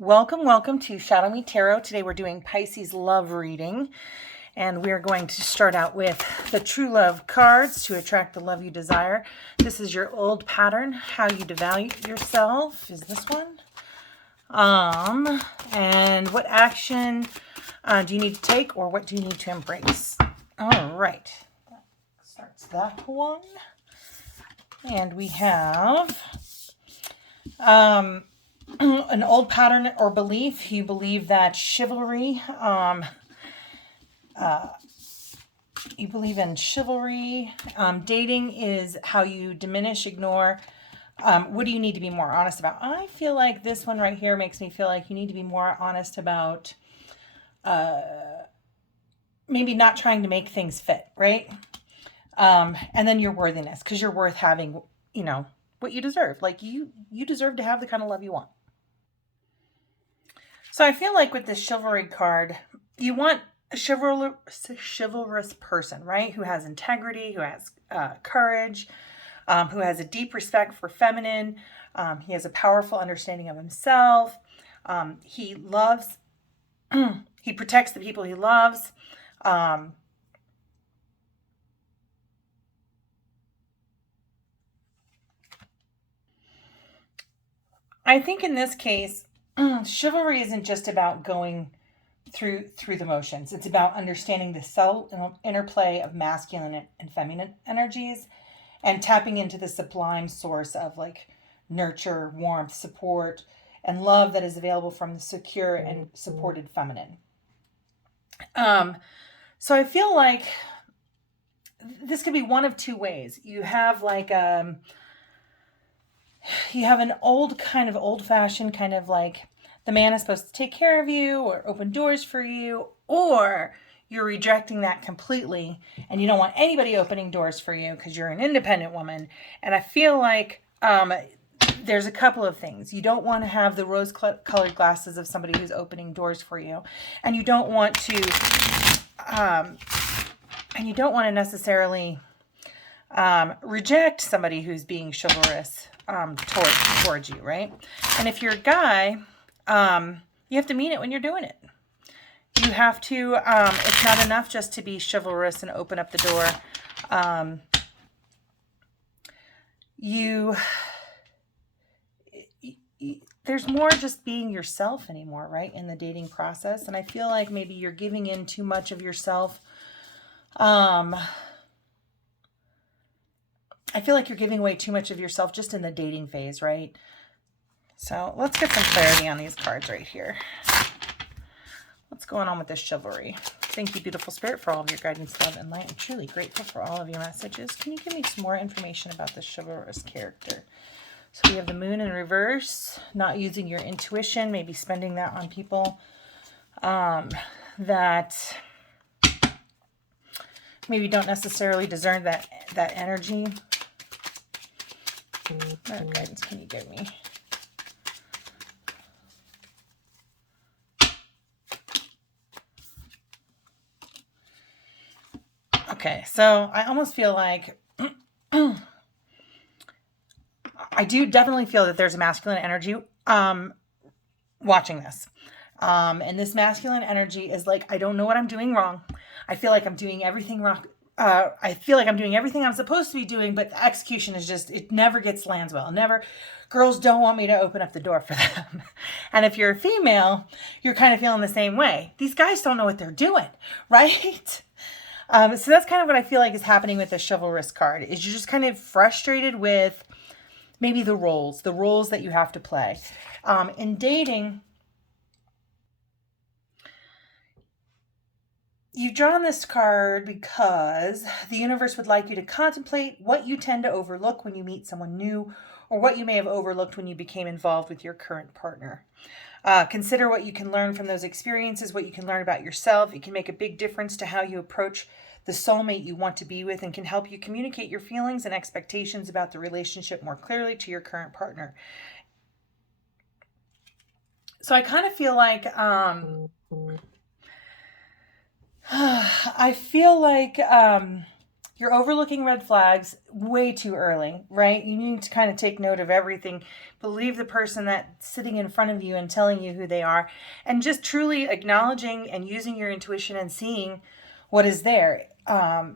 Welcome to ShadowMeTarot. Today we're doing Pisces love reading, and we're going to start out with the true love cards to attract the love you desire. This is your old pattern, how you devalue yourself, is this one. And what action do you need to take, or what do you need to embrace? All right, that starts that one. And we have an old pattern or belief. You believe that chivalry, you believe in chivalry. Dating is how you diminish, ignore. What do you need to be more honest about? I feel like this one right here makes me feel like you need to be more honest about maybe not trying to make things fit, right? And then your worthiness, because you're worth having, what you deserve. Like you deserve to have the kind of love you want. So I feel like with this chivalry card, you want a chivalrous person, right? Who has integrity, who has courage, who has a deep respect for feminine. He has a powerful understanding of himself. He loves, he protects the people he loves. I think in this case, chivalry isn't just about going through the motions. It's about understanding the subtle interplay of masculine and feminine energies and tapping into the sublime source of like nurture, warmth, support, and love that is available from the secure and supported feminine. So I feel like this could be one of two ways. You have like you have an old-fashioned kind of like the man is supposed to take care of you or open doors for you, or you're rejecting that completely and you don't want anybody opening doors for you because you're an independent woman. And I feel like there's a couple of things. You don't want to have the rose-colored glasses of somebody who's opening doors for you, and you don't want to necessarily reject somebody who's being chivalrous towards you, right? And if you're a guy, you have to mean it when you're doing it. You have to, it's not enough just to be chivalrous and open up the door. There's more just being yourself anymore, right? In the dating process. And I feel like maybe you're giving in too much of yourself. I feel like you're giving away too much of yourself just in the dating phase, right? So let's get some clarity on these cards right here. What's going on with this chivalry? Thank you, beautiful spirit, for all of your guidance, love, and light. I'm truly grateful for all of your messages. Can you give me some more information about this chivalrous character? So we have the moon in reverse, not using your intuition, maybe spending that on people that maybe don't necessarily discern that energy. What guidance can you give me? Okay, so I almost feel like I do definitely feel that there's a masculine energy watching this. And this masculine energy is like, I don't know what I'm doing wrong. I feel like I'm doing everything wrong. I feel like I'm doing everything I'm supposed to be doing, but the execution is just, it never lands well. Girls don't want me to open up the door for them. And if you're a female, you're kind of feeling the same way. These guys don't know what they're doing, right? So that's kind of what I feel like is happening with the chivalrous card, is you're just kind of frustrated with maybe the roles that you have to play. In dating, you've drawn this card because the universe would like you to contemplate what you tend to overlook when you meet someone new, or what you may have overlooked when you became involved with your current partner. Consider what you can learn from those experiences, what you can learn about yourself. It can make a big difference to how you approach the soulmate you want to be with, and can help you communicate your feelings and expectations about the relationship more clearly to your current partner. So I kind of feel like You're overlooking red flags way too early, right? You need to kind of take note of everything. Believe the person that's sitting in front of you and telling you who they are, and just truly acknowledging and using your intuition and seeing what is there.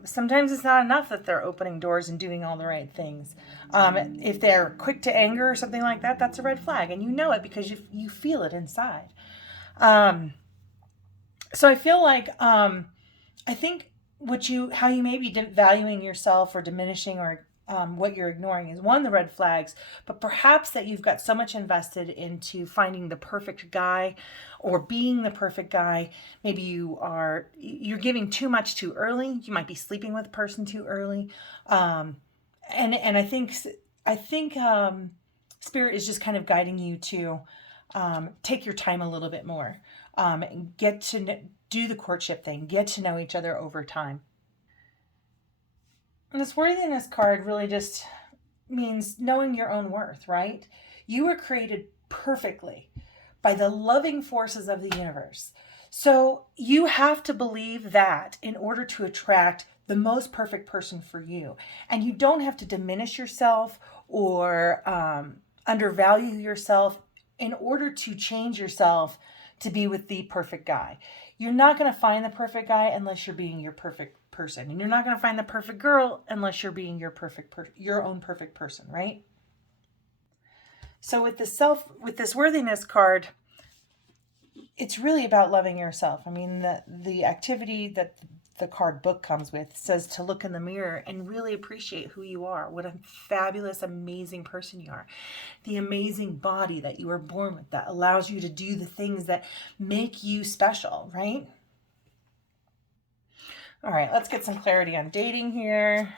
Sometimes it's not enough that they're opening doors and doing all the right things. If they're quick to anger or something like that, that's a red flag, and you know it because you feel it inside. So I feel like I think how you may be valuing yourself or diminishing or what you're ignoring is one, the red flags, but perhaps that you've got so much invested into finding the perfect guy or being the perfect guy. Maybe you're giving too much too early. You might be sleeping with a person too early. And I think Spirit is just kind of guiding you to take your time a little bit more. Get to do the courtship thing, get to know each other over time. And this worthiness card really just means knowing your own worth, right? You were created perfectly by the loving forces of the universe. So you have to believe that in order to attract the most perfect person for you. And you don't have to diminish yourself or undervalue yourself in order to change yourself to be with the perfect guy. You're not going to find the perfect guy unless you're being your perfect person. And you're not going to find the perfect girl unless you're being your own perfect person, right? So with this worthiness card, it's really about loving yourself. I mean, the activity that the card book comes with says to look in the mirror and really appreciate who you are. What a fabulous, amazing person you are. The amazing body that you were born with that allows you to do the things that make you special, right? All right, let's get some clarity on dating here.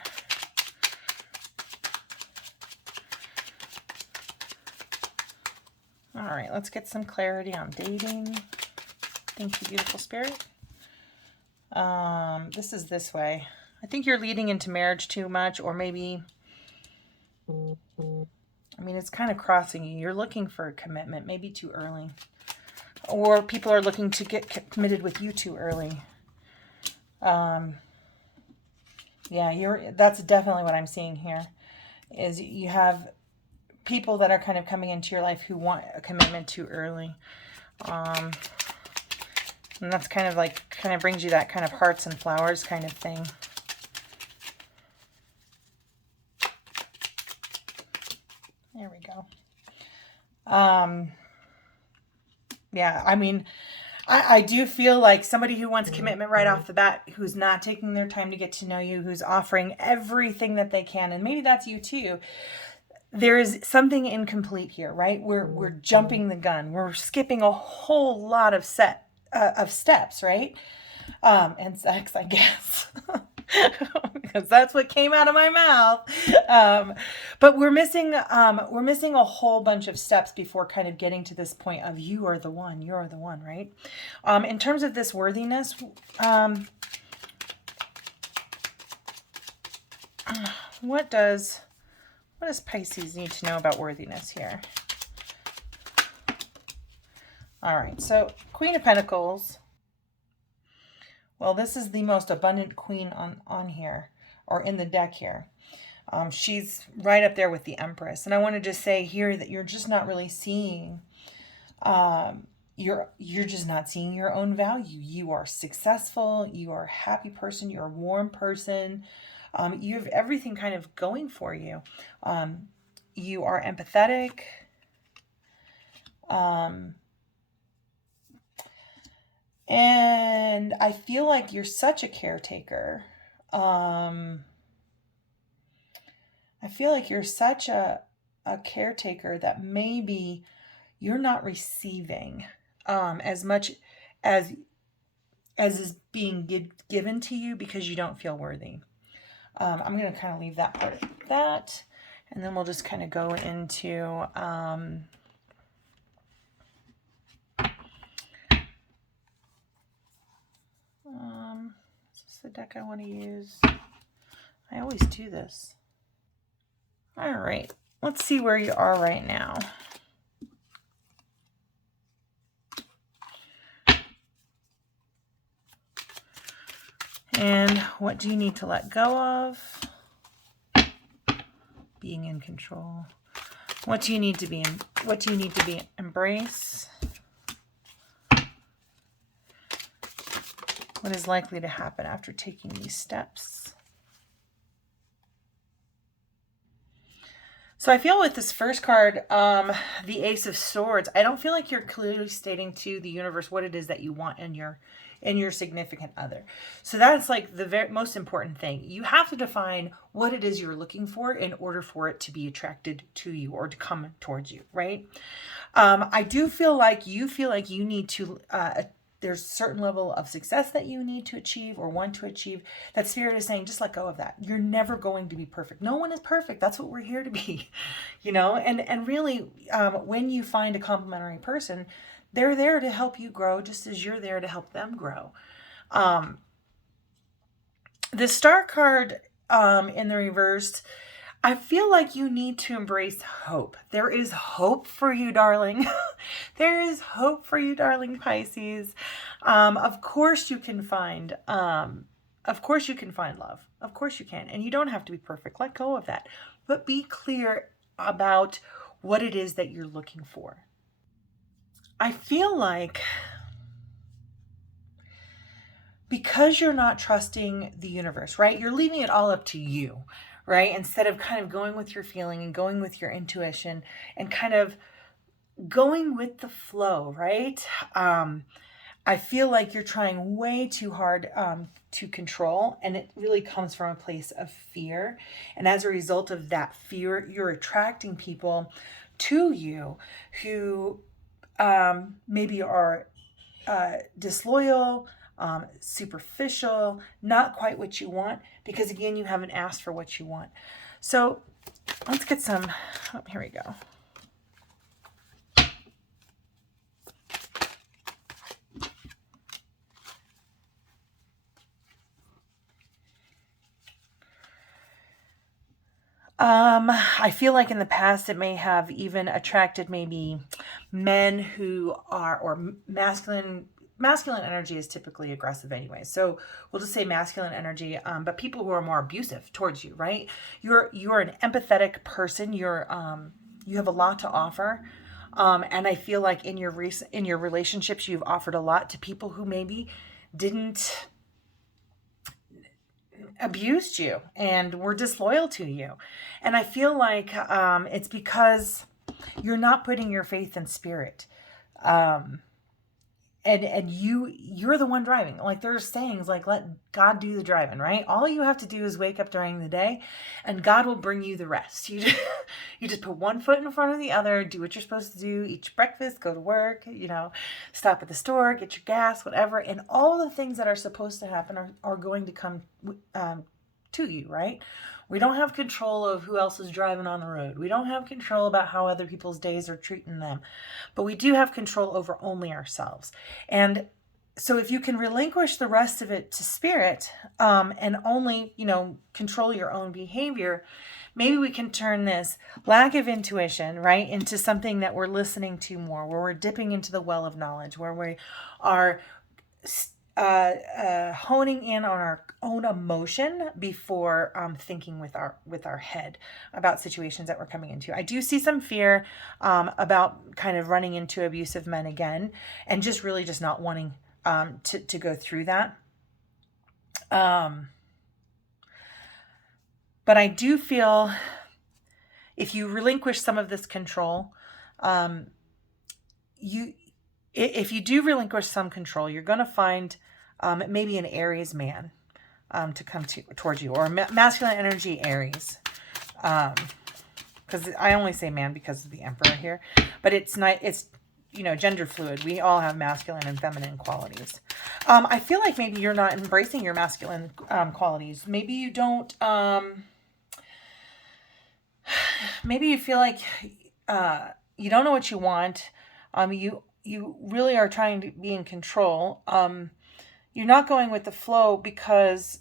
All right, let's get some clarity on dating. Thank you, beautiful spirit. This is this way. I think you're leading into marriage too much, or maybe, I mean, it's kind of crossing you. You're looking for a commitment, maybe too early. Or people are looking to get committed with you too early. Yeah, that's definitely what I'm seeing here. Is you have people that are kind of coming into your life who want a commitment too early. And that's kind of brings you that kind of hearts and flowers kind of thing. There we go. Yeah, I mean, I do feel like somebody who wants commitment right off the bat, who's not taking their time to get to know you, who's offering everything that they can, and maybe that's you too. There is something incomplete here, right? We're jumping the gun. We're skipping a whole lot of steps, right? And sex, I guess, because that's what came out of my mouth. But we're missing a whole bunch of steps before kind of getting to this point of you're the one, right? In terms of this worthiness, what does Pisces need to know about worthiness here? All right, so Queen of Pentacles. Well, this is the most abundant queen on here, or in the deck here. She's right up there with the Empress. And I want to just say here that you're just not really seeing, you're just not seeing your own value. You are successful. You are a happy person. You're a warm person. You have everything kind of going for you. You are empathetic. And I feel like you're such a caretaker. I feel like you're such a caretaker that maybe you're not receiving as much as is being given to you because you don't feel worthy. I'm going to kind of leave that part at that. And then we'll just kind of go into... is this the deck I want to use? I always do this. All right, let's see where you are right now. And What do you need to let go of? Being in control. What do you need to be embrace? What is likely to happen after taking these steps? So I feel with this first card, the Ace of Swords, I don't feel like you're clearly stating to the universe what it is that you want in your significant other. So that's like the most important thing. You have to define what it is you're looking for in order for it to be attracted to you or to come towards you, right? I do feel like you need to, there's a certain level of success that you need to achieve or want to achieve. That Spirit is saying, just let go of that. You're never going to be perfect. No one is perfect. That's what we're here to be, you know? And really, when you find a complementary person, they're there to help you grow just as you're there to help them grow. The Star card in the reverse, I feel like you need to embrace hope. There is hope for you, darling. There is hope for you, darling Pisces. Of course you can find love. Of course you can. And you don't have to be perfect. Let go of that. But be clear about what it is that you're looking for. I feel like because you're not trusting the universe, right? You're leaving it all up to you, right? Instead of kind of going with your feeling and going with your intuition and kind of going with the flow, right? I feel like you're trying way too hard to control, and it really comes from a place of fear. And as a result of that fear, you're attracting people to you who maybe are disloyal, superficial, not quite what you want, because again, you haven't asked for what you want. So let's get some, here we go. I feel like in the past it may have even attracted maybe men who are, or masculine energy is typically aggressive anyway. So we'll just say masculine energy, but people who are more abusive towards you, right? You're an empathetic person. You have a lot to offer. And I feel like in your relationships, you've offered a lot to people who maybe didn't abused you and were disloyal to you. And I feel like it's because you're not putting your faith in spirit. And you're the one driving. Like there's sayings like, let God do the driving, right? All you have to do is wake up during the day and God will bring you the rest. You just put one foot in front of the other, do what you're supposed to do, eat your breakfast, go to work, stop at the store, get your gas, whatever. And all the things that are supposed to happen are going to come to you, right? We don't have control of who else is driving on the road. We don't have control about how other people's days are treating them, but we do have control over only ourselves. And so if you can relinquish the rest of it to spirit, and only, control your own behavior, maybe we can turn this lack of intuition, right, into something that we're listening to more, where we're dipping into the well of knowledge, where we are honing in on our own emotion before thinking with our head about situations that we're coming into. I do see some fear about kind of running into abusive men again, and just not wanting to go through that. But I do feel if you relinquish some of this control, if you do relinquish some control, you're going to find maybe an Aries man to come towards you, or masculine energy Aries. Because I only say man because of the Emperor here, but it's not. It's gender fluid. We all have masculine and feminine qualities. I feel like maybe you're not embracing your masculine qualities. Maybe you don't. Maybe you feel like you don't know what you want. You really are trying to be in control. You're not going with the flow because,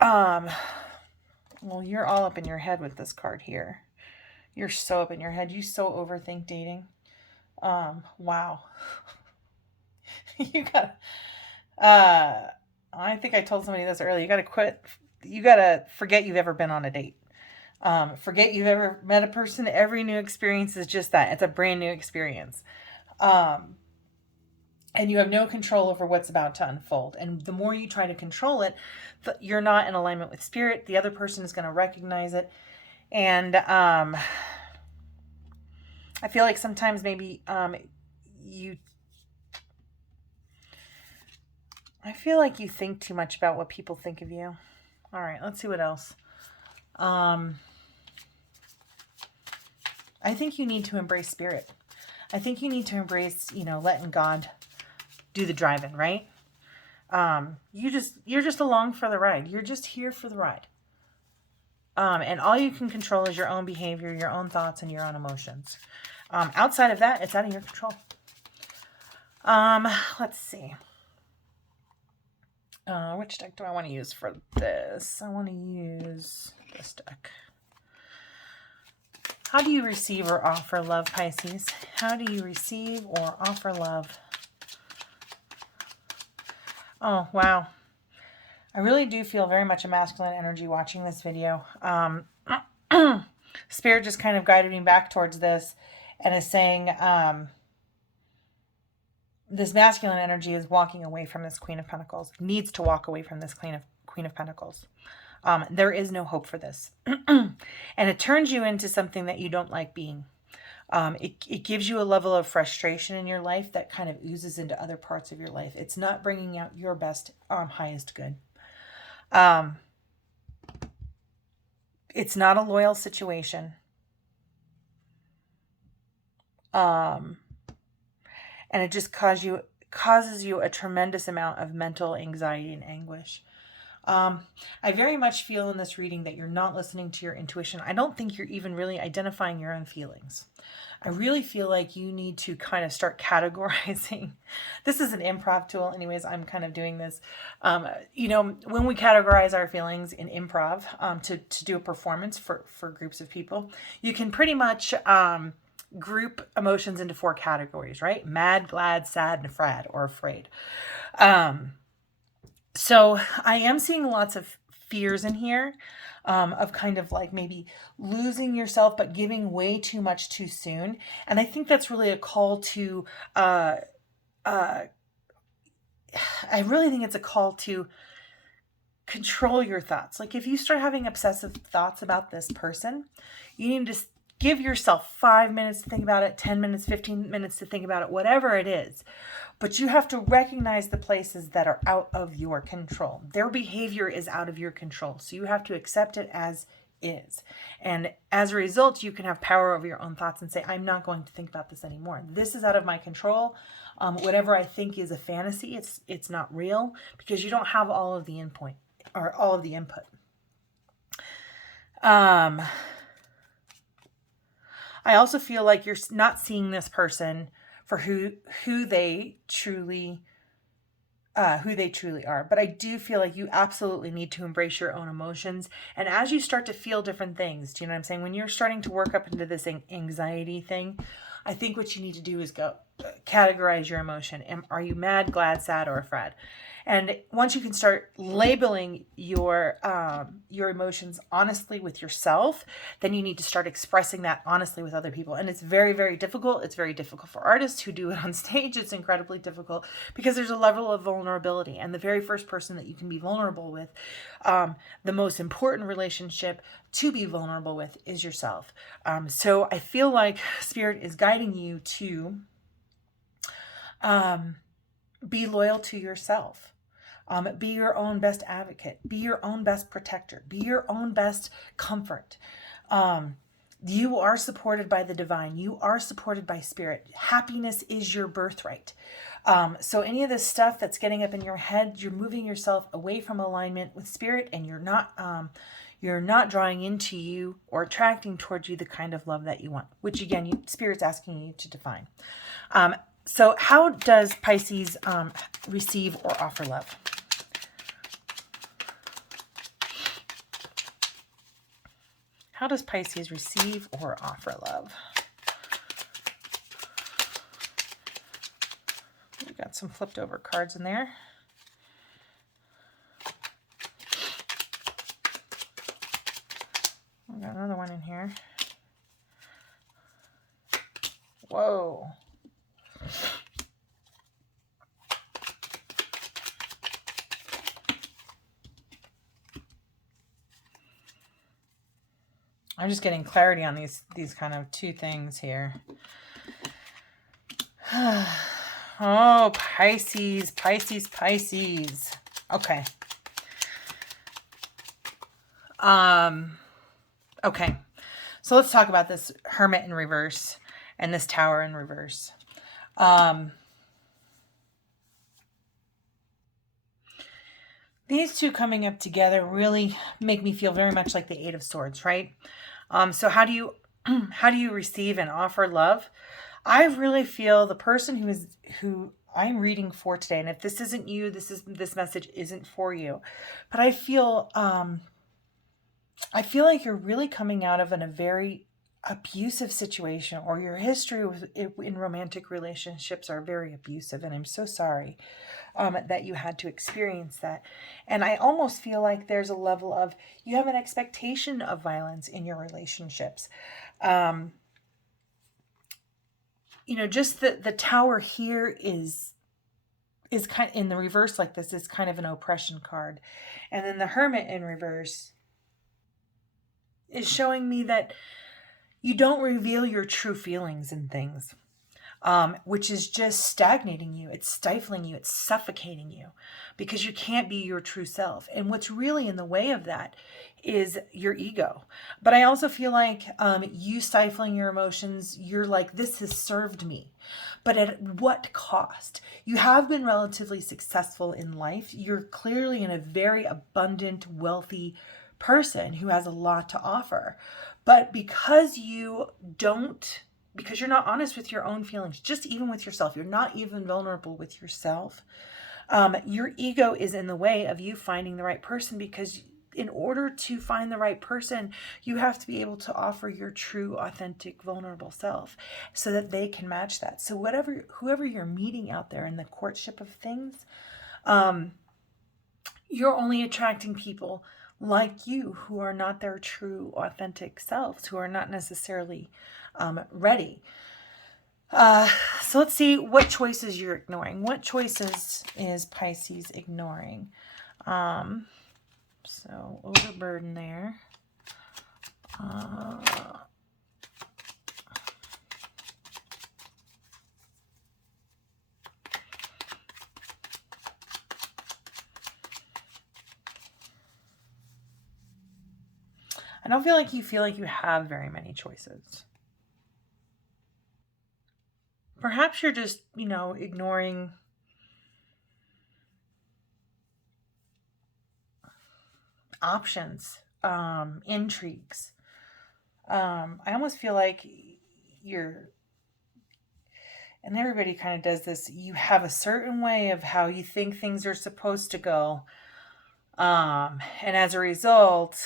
well, you're all up in your head with this card here. You're so up in your head. You so overthink dating. Wow. You got, I think I told somebody this earlier. You got to quit. You got to forget you've ever been on a date. Forget you've ever met a person. Every new experience is just that. It's a brand new experience. And you have no control over what's about to unfold. And the more you try to control it, you're not in alignment with spirit. The other person is going to recognize it. And I feel like sometimes maybe you think too much about what people think of you. All right, let's see what else. I think you need to embrace spirit. I think you need to embrace, letting God do the driving, right? You're just along for the ride. You're just here for the ride. And all you can control is your own behavior, your own thoughts, and your own emotions. Outside of that, it's out of your control. Let's see. Which deck do I want to use for this? I want to use this deck. How do you receive or offer love, Pisces? How do you receive or offer love? Oh, wow. I really do feel very much a masculine energy watching this video. Spirit just kind of guided me back towards this and is saying this masculine energy is walking away from this Queen of Pentacles, needs to walk away from this Queen of Pentacles. There is no hope for this. And it turns you into something that you don't like being. It gives you a level of frustration in your life that kind of oozes into other parts of your life. It's not bringing out your best, highest good. It's not a loyal situation. And it just causes you a tremendous amount of mental anxiety and anguish. I very much feel in this reading that you're not listening to your intuition. I don't think you're even really identifying your own feelings. I really feel like you need to kind of start categorizing. This is an improv tool. Anyways, I'm kind of doing this. When we categorize our feelings in improv to do a performance for groups of people, you can pretty much group emotions into 4 categories, right? Mad, glad, sad, and afraid. So I am seeing lots of fears in here of kind of like maybe losing yourself, but giving way too much too soon. And I think that's really a call to, I really think it's a call to control your thoughts. Like if you start having obsessive thoughts about this person, you need to give yourself 5 minutes to think about it, 10 minutes, 15 minutes to think about it, whatever it is. But you have to recognize the places that are out of your control. Their behavior is out of your control. So you have to accept it as is. And as a result, you can have power over your own thoughts and say, I'm not going to think about this anymore. This is out of my control. Whatever I think is a fantasy, it's not real, because you don't have all of the input or all of the input. I also feel like you're not seeing this person for who they truly are. But I do feel like you absolutely need to embrace your own emotions. And as you start to feel different things, do you know what I'm saying? When you're starting to work up into this anxiety thing, I think what you need to do is go categorize your emotion. Are you mad, glad, sad, or afraid? And once you can start labeling your emotions honestly with yourself, then you need to start expressing that honestly with other people. And it's very, very difficult. It's very difficult for artists who do it on stage. It's incredibly difficult because there's a level of vulnerability. And the very first person that you can be vulnerable with, the most important relationship to be vulnerable with is yourself. So I feel like Spirit is guiding you to be loyal to yourself. Be your own best advocate. Be your own best protector. Be your own best comfort. You are supported by the divine. You are supported by Spirit. Happiness is your birthright. So any of this stuff that's getting up in your head, you're moving yourself away from alignment with Spirit, and you're not drawing into you or attracting towards you the kind of love that you want, which again, Spirit's asking you to define. So how does Pisces receive or offer love? How does Pisces receive or offer love? We got some flipped over cards in there. here. Whoa. I'm just getting clarity on these kind of two things here. Oh, Pisces, Pisces, Pisces. Okay. Okay. So let's talk about this Hermit in reverse and this Tower in reverse. These two coming up together really make me feel very much like the Eight of Swords, right? So how do you receive and offer love? I really feel the person who I'm reading for today, and if this isn't you, this message isn't for you. But I feel like you're really coming out of a very abusive situation, or your history in romantic relationships are very abusive, and I'm so sorry that you had to experience that. And I almost feel like there's a level of, you have an expectation of violence in your relationships. Just the Tower here is kind of in the reverse like this, is kind of an oppression card. And then the Hermit in reverse is showing me that you don't reveal your true feelings in things, which is just stagnating you. It's stifling you. It's suffocating you because you can't be your true self. And what's really in the way of that is your ego. But I also feel like you stifling your emotions, you're like, this has served me. But at what cost? You have been relatively successful in life. You're clearly in a very abundant, wealthy person who has a lot to offer. But because you're not honest with your own feelings, just even with yourself, you're not even vulnerable with yourself. Your ego is in the way of you finding the right person, because in order to find the right person, you have to be able to offer your true, authentic, vulnerable self so that they can match that. So whoever you're meeting out there in the courtship of things, you're only attracting people like you who are not their true, authentic selves, who are not necessarily ready. So let's see what choices you're ignoring. What choices is Pisces ignoring? So overburden there. I don't feel like you have very many choices. Perhaps you're just, ignoring options, intrigues. I almost feel like and everybody kind of does this, you have a certain way of how you think things are supposed to go. And as a result,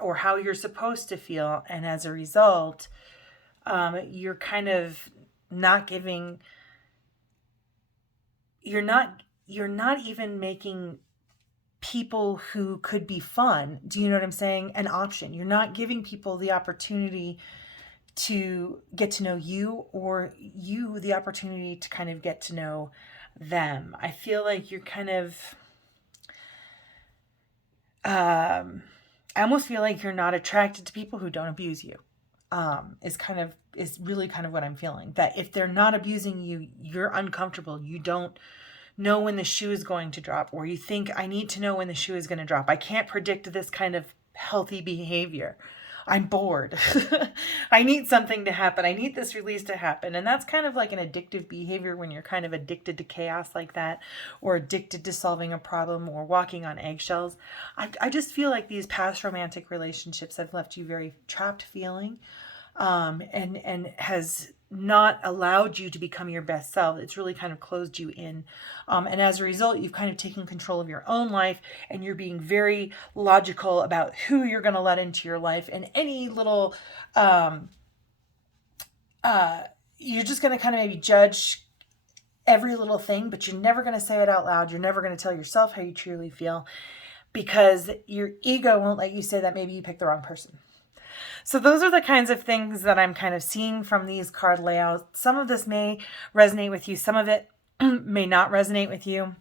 or how you're supposed to feel. And as a result, you're kind of not giving, you're not even making people who could be fun, do you know what I'm saying, an option. You're not giving people the opportunity to get to know you, or you the opportunity to kind of get to know them. I feel like you're kind of, I almost feel like you're not attracted to people who don't abuse you. Is really kind of what I'm feeling. That if they're not abusing you, you're uncomfortable. You don't know when the shoe is going to drop, or you think, I need to know when the shoe is going to drop. I can't predict this kind of healthy behavior. I'm bored. I need something to happen. I need this release to happen. And that's kind of like an addictive behavior when you're kind of addicted to chaos like that, or addicted to solving a problem, or walking on eggshells. I just feel like these past romantic relationships have left you very trapped feeling, and has not allowed you to become your best self. It's really kind of closed you in. And as a result, you've kind of taken control of your own life, and you're being very logical about who you're going to let into your life. And any little, you're just going to kind of maybe judge every little thing, but you're never going to say it out loud. You're never going to tell yourself how you truly feel, because your ego won't let you say that maybe you picked the wrong person. So those are the kinds of things that I'm kind of seeing from these card layouts. Some of this may resonate with you. Some of it may not resonate with you.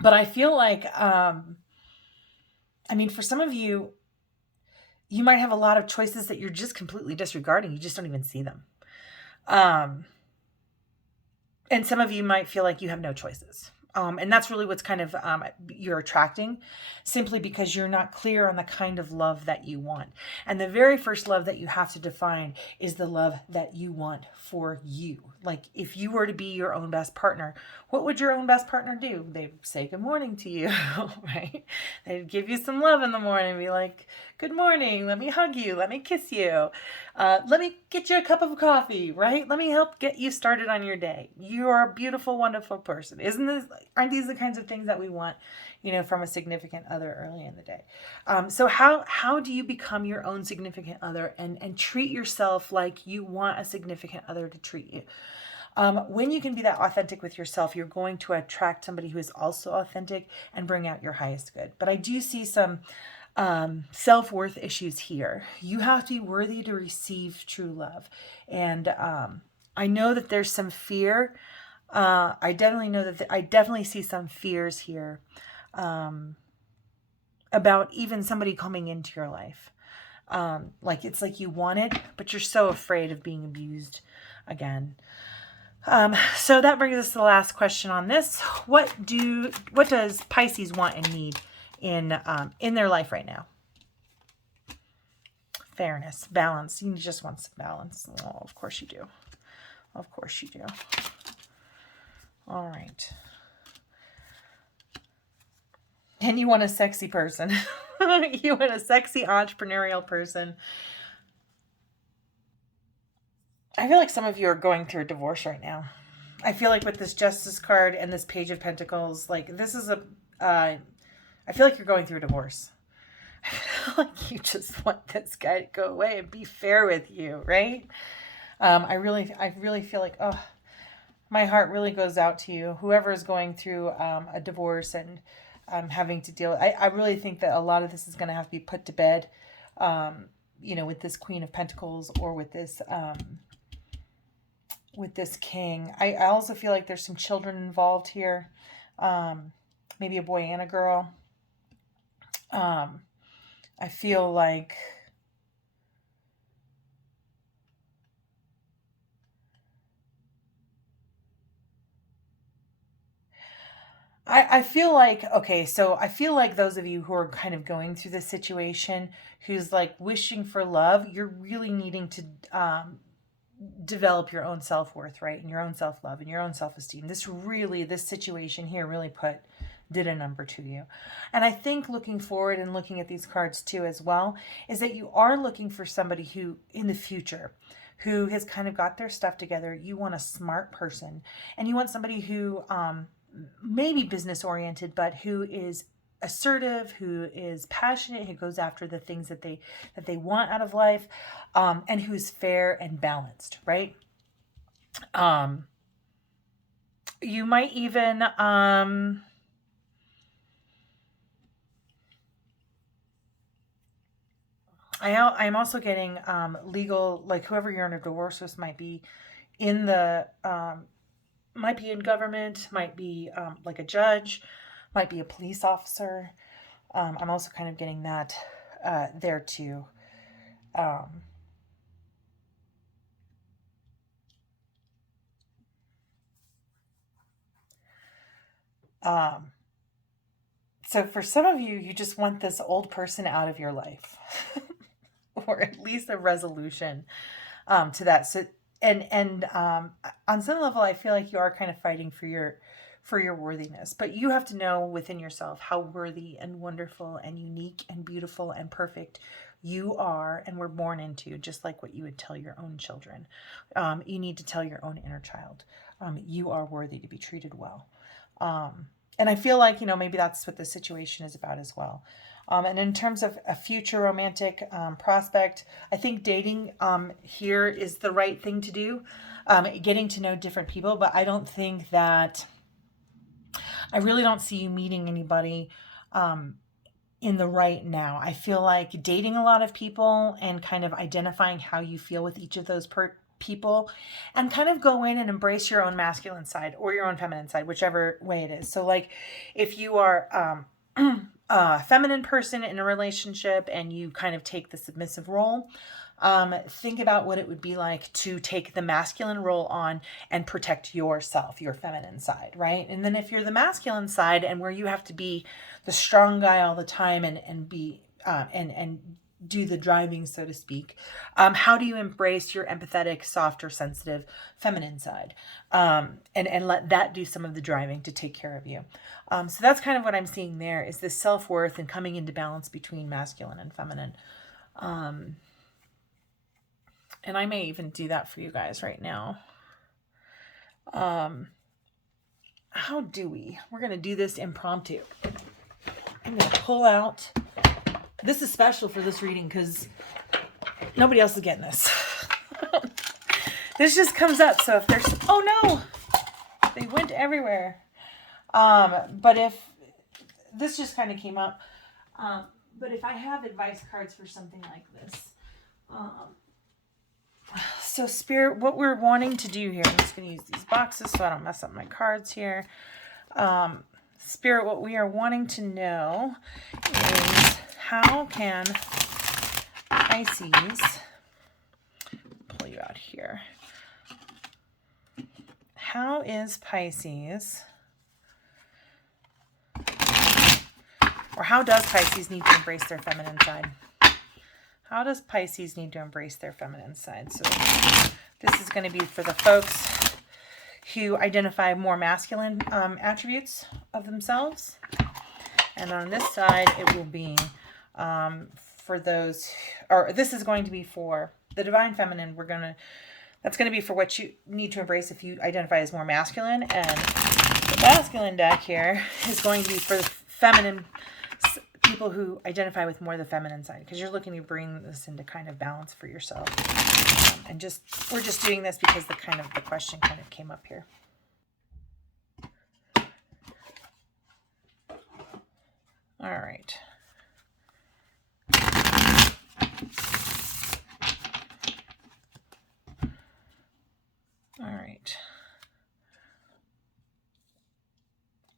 But I feel like, for some of you, you might have a lot of choices that you're just completely disregarding. You just don't even see them. And some of you might feel like you have no choices. And that's really what's kind of you're attracting, simply because you're not clear on the kind of love that you want. And the very first love that you have to define is the love that you want for you. Like, if you were to be your own best partner, what would your own best partner do? They'd say good morning to you, right? They'd give you some love in the morning, be like, good morning, let me hug you, let me kiss you, let me get you a cup of coffee, right? Let me help get you started on your day. You are a beautiful, wonderful person. Aren't these the kinds of things that we want, from a significant other early in the day? So how do you become your own significant other and treat yourself like you want a significant other to treat you? When you can be that authentic with yourself, you're going to attract somebody who is also authentic and bring out your highest good. But I do see some self-worth issues here. You have to be worthy to receive true love. And I know that there's some fear. I definitely see some fears here about even somebody coming into your life. Like, it's like you want it, but you're so afraid of being abused again. So that brings us to the last question on this. What does Pisces want and need in their life right now? Fairness, balance. You just want some balance. Oh, of course you do. Of course you do. All right. And you want a sexy person. You want a sexy entrepreneurial person. I feel like some of you are going through a divorce right now. I feel like with this Justice card and this Page of Pentacles, like, this is I feel like you're going through a divorce. I feel like you just want this guy to go away and be fair with you, right? I really feel like, oh, my heart really goes out to you. Whoever is going through a divorce and having to deal, I really think that a lot of this is going to have to be put to bed, with this Queen of Pentacles or with this King. I also feel like there's some children involved here, maybe a boy and a girl. I feel like I feel like, okay, so I feel like those of you who are kind of going through this situation, who's like wishing for love, you're really needing to develop your own self-worth, right? And your own self-love and your own self-esteem. This situation here really did a number to you. And I think looking forward and looking at these cards too as well, is that you are looking for somebody who in the future, who has kind of got their stuff together. You want a smart person, and you want somebody who maybe business oriented, but who is assertive, who is passionate, who goes after the things that they want out of life, and who's fair and balanced, right? You might even I'm also getting legal, like whoever you're in a divorce with might be in government, might be like a judge, might be a police officer. I'm also kind of getting that there too. So for some of you, you just want this old person out of your life, or at least a resolution to that. So and on some level, I feel like you are kind of fighting for your worthiness, but you have to know within yourself how worthy and wonderful and unique and beautiful and perfect you are and were born into, just like what you would tell your own children. You need to tell your own inner child, you are worthy to be treated well. And I feel like, maybe that's what this situation is about as well. And in terms of a future romantic prospect, I think dating here is the right thing to do, getting to know different people. But I really don't see you meeting anybody in the right now. I feel like dating a lot of people and kind of identifying how you feel with each of those people, and kind of go in and embrace your own masculine side or your own feminine side, whichever way it is. So like if you are a feminine person in a relationship and you kind of take the submissive role, think about what it would be like to take the masculine role on and protect yourself, your feminine side, right? And then if you're the masculine side and where you have to be the strong guy all the time and be and do the driving, so to speak, how do you embrace your empathetic, softer, sensitive, feminine side, and let that do some of the driving to take care of you? So that's kind of what I'm seeing there, is this self-worth and coming into balance between masculine and feminine. And I may even do that for you guys right now. How do we? We're going to do this impromptu. I'm going to pull out. This is special for this reading because nobody else is getting this. This just comes up. So if there's... Oh, no! They went everywhere. But if... This just kind of came up. But if I have advice cards for something like this... So Spirit, what we're wanting to do here, I'm just going to use these boxes so I don't mess up my cards here. Spirit, what we are wanting to know is how can Pisces, pull you out here. How is Pisces, or how does Pisces need to embrace their feminine side? How does Pisces need to embrace their feminine side? So this is going to be for the folks who identify more masculine attributes of themselves. And on this side, it will be for those, or this is going to be for the divine feminine. That's going to be for what you need to embrace if you identify as more masculine. And the masculine deck here is going to be for the feminine people who identify with more the feminine side, because you're looking to bring this into kind of balance for yourself. And we're just doing this because the question kind of came up here. All right. All right.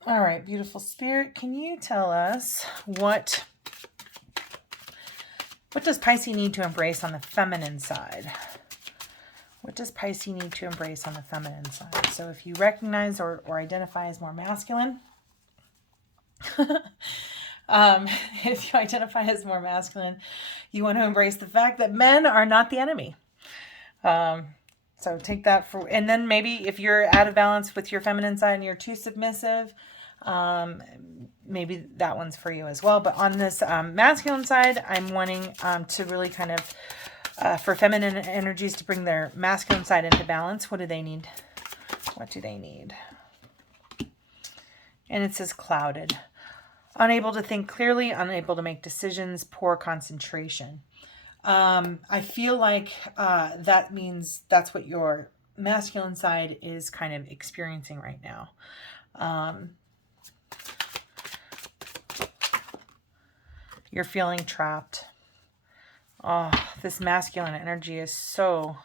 All right, beautiful Spirit, can you tell us what does Pisces need to embrace on the feminine side? What does Pisces need to embrace on the feminine side? So if you recognize or identify as more masculine, if you identify as more masculine, you want to embrace the fact that men are not the enemy. So take that and then maybe if you're out of balance with your feminine side and you're too submissive, maybe that one's for you as well. But on this masculine side, I'm wanting to really kind of, for feminine energies to bring their masculine side into balance. What do they need? What do they need? And it says clouded. Unable to think clearly, unable to make decisions, poor concentration. I feel like that means that's what your masculine side is kind of experiencing right now. You're feeling trapped. Oh, this masculine energy is so...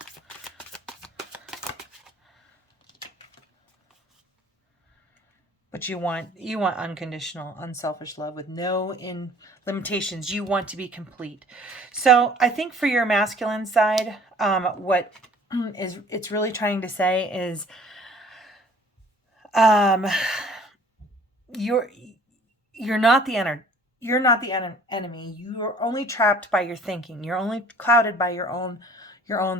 But you want unconditional, unselfish love with no limitations. You want to be complete. So I think for your masculine side, what it's really trying to say is, you're not the enemy. You're not the enemy. You're only trapped by your thinking. You're only clouded by your own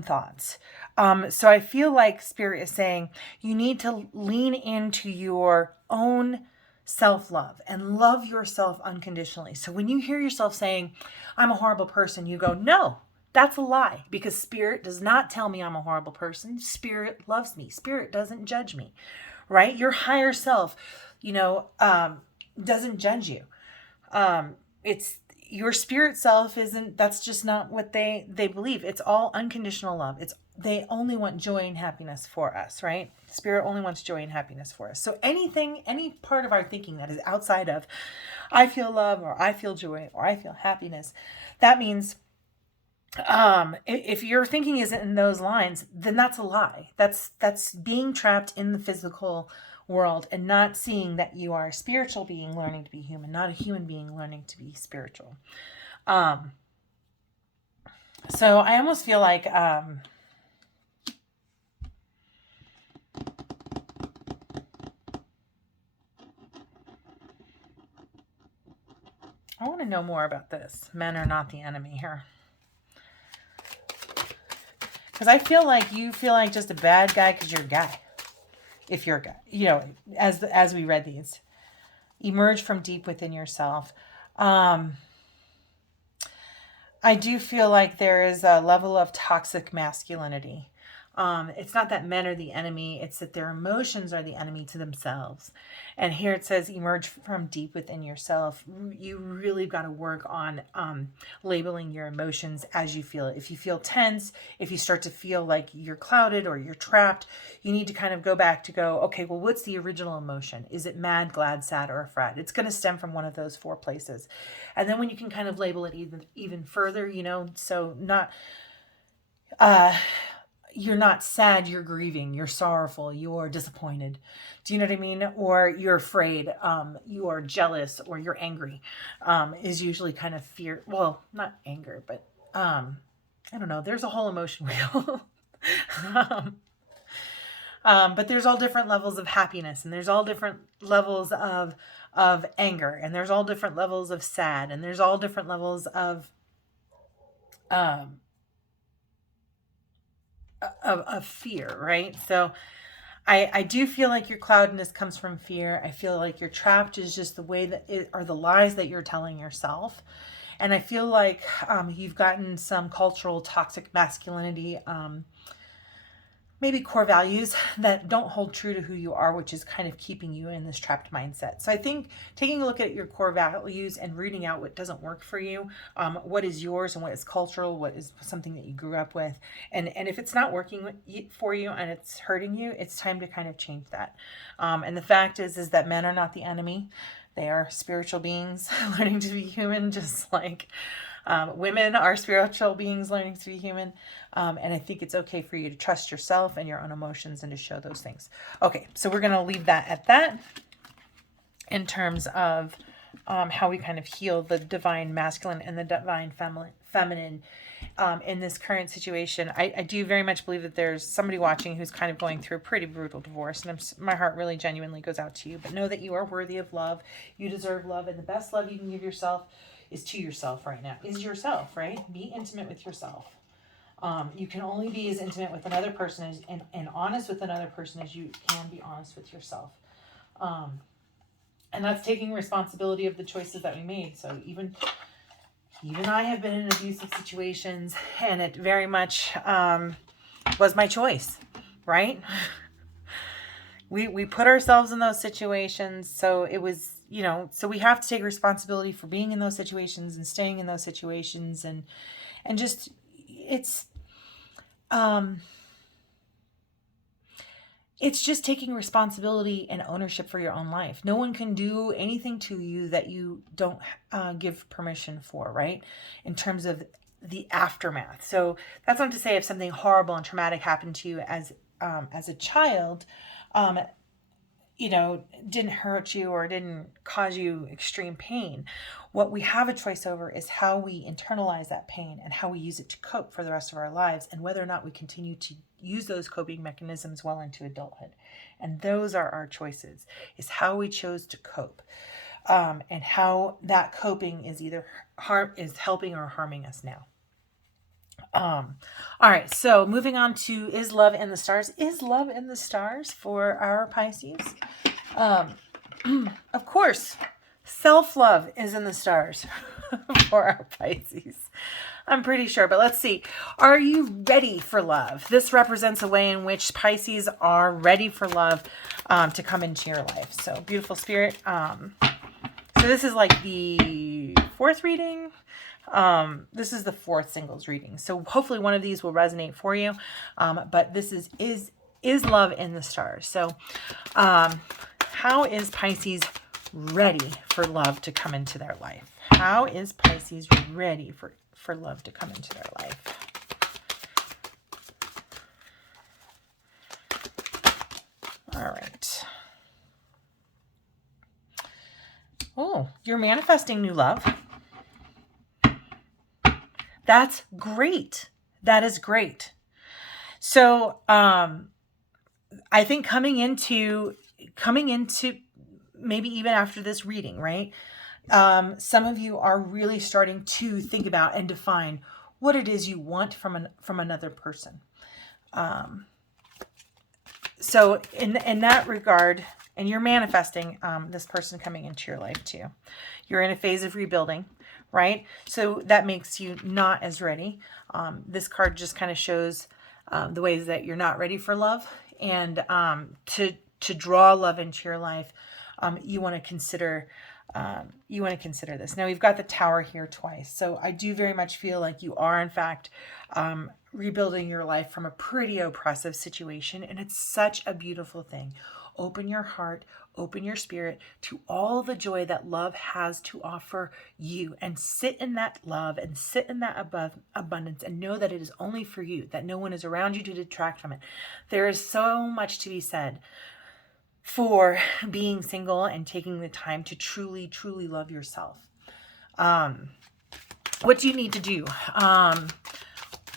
thoughts. So I feel like Spirit is saying you need to lean into your own self-love and love yourself unconditionally. So when you hear yourself saying, I'm a horrible person, you go, no, that's a lie, because Spirit does not tell me I'm a horrible person. Spirit loves me. Spirit doesn't judge me, right? Your higher self, doesn't judge you. It's your spirit self that's just not what they believe. It's all unconditional love. they only want joy and happiness for us, right? Spirit only wants joy and happiness for us. So anything, any part of our thinking that is outside of, I feel love, or I feel joy, or I feel happiness, that means if your thinking isn't in those lines, then that's a lie. That's being trapped in the physical world and not seeing that you are a spiritual being learning to be human, not a human being learning to be spiritual. So I almost feel like I want to know more about this. Men are not the enemy here. Because I feel like you feel like just a bad guy because you're a guy. If you're a guy. You know, as we read these. Emerge from deep within yourself. I do feel like there is a level of toxic masculinity. It's not that men are the enemy. It's that their emotions are the enemy to themselves. And here it says, emerge from deep within yourself. You really got to work on labeling your emotions as you feel it. If you feel tense, if you start to feel like you're clouded or you're trapped, you need to kind of go back to okay, well, what's the original emotion? Is it mad, glad, sad, or afraid? It's going to stem from one of those 4 places. And then when you can kind of label it even further, you know, so not... you're not sad, you're grieving, you're sorrowful, you're disappointed. Do you know what I mean? Or you're afraid, you are jealous, or you're angry, is usually kind of fear. Well, not anger, but I don't know. There's a whole emotion wheel. But there's all different levels of happiness, and there's all different levels of anger, and there's all different levels of sad, and there's all different levels of fear, right? So I do feel like your cloudiness comes from fear. I feel like you're trapped is just the way that are the lies that you're telling yourself. And I feel like you've gotten some cultural toxic masculinity, maybe core values that don't hold true to who you are, which is kind of keeping you in this trapped mindset. So I think taking a look at your core values and rooting out what doesn't work for you, what is yours and what is cultural, what is something that you grew up with. And if it's not working for you and it's hurting you, it's time to kind of change that. And the fact is that men are not the enemy. They are spiritual beings learning to be human, just like women are spiritual beings learning to be human. And I think it's okay for you to trust yourself and your own emotions and to show those things. Okay, so we're going to leave that at that in terms of how we kind of heal the divine masculine and the divine feminine in this current situation. I do very much believe that there's somebody watching who's kind of going through a pretty brutal divorce, and my heart really genuinely goes out to you. But know that you are worthy of love. You deserve love, and the best love you can give yourself is to yourself right now. Is yourself, right? Be intimate with yourself. You can only be as intimate with another person and honest with another person as you can be honest with yourself. And that's taking responsibility of the choices that we made. So even I have been in abusive situations, and it very much was my choice, right? We put ourselves in those situations, so it was, you know, so we have to take responsibility for being in those situations and staying in those situations, and just it's just taking responsibility and ownership for your own life. No one can do anything to you that you don't give permission for, right? In terms of the aftermath. So that's not to say if something horrible and traumatic happened to you as a child, you know, didn't hurt you or didn't cause you extreme pain. What we have a choice over is how we internalize that pain and how we use it to cope for the rest of our lives, and whether or not we continue to use those coping mechanisms well into adulthood. And those are our choices, is how we chose to cope, and how that coping is either helping or harming us now. All right, so moving on to, is love in the stars? Is love in the stars for our Pisces? Of course, self-love is in the stars for our Pisces. I'm pretty sure, but let's see. Are you ready for love? This represents a way in which Pisces are ready for love to come into your life. So, beautiful spirit. So this is like the 4th reading. This is the 4th singles reading. So hopefully one of these will resonate for you. But this is love in the stars. So how is Pisces ready for love to come into their life? How is Pisces ready for love to come into their life? All right. Oh, you're manifesting new love. That's great. That is great. So, I think coming into maybe even after this reading, right? Some of you are really starting to think about and define what it is you want from another person. So in that regard, and you're manifesting this person coming into your life too. You're in a phase of rebuilding, right? So that makes you not as ready. This card just kind of shows the ways that you're not ready for love, and to draw love into your life, you want to consider this. Now we've got the Tower here twice, so I do very much feel like you are in fact rebuilding your life from a pretty oppressive situation, and it's such a beautiful thing. Open your heart, open your spirit to all the joy that love has to offer you, and sit in that love and sit in that abundance, and know that it is only for you, that no one is around you to detract from it. There is so much to be said for being single and taking the time to truly, truly love yourself. What do you need to do?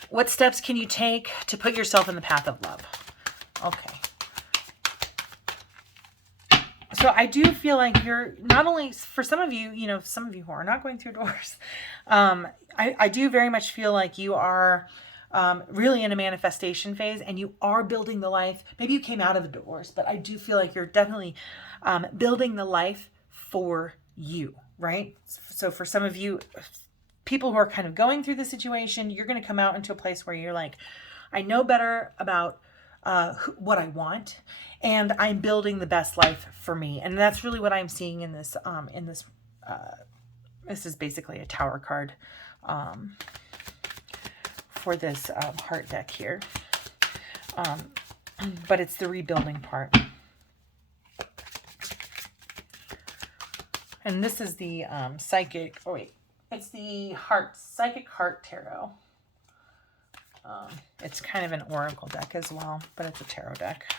What steps can you take to put yourself in the path of love? Okay. So I do feel like you're not only, for some of you, some of you who are not going through divorce, I do very much feel like you are really in a manifestation phase, and you are building the life. Maybe you came out of a divorce, but I do feel like you're definitely building the life for you, right? So for some of you, people who are kind of going through the situation, you're going to come out into a place where you're like, I know better about what I want, and I'm building the best life for me. And that's really what I'm seeing in this, this is basically a Tower card, for this heart deck here. But it's the rebuilding part. And this is the it's the Psychic Heart Tarot. It's kind of an oracle deck as well, but it's a tarot deck.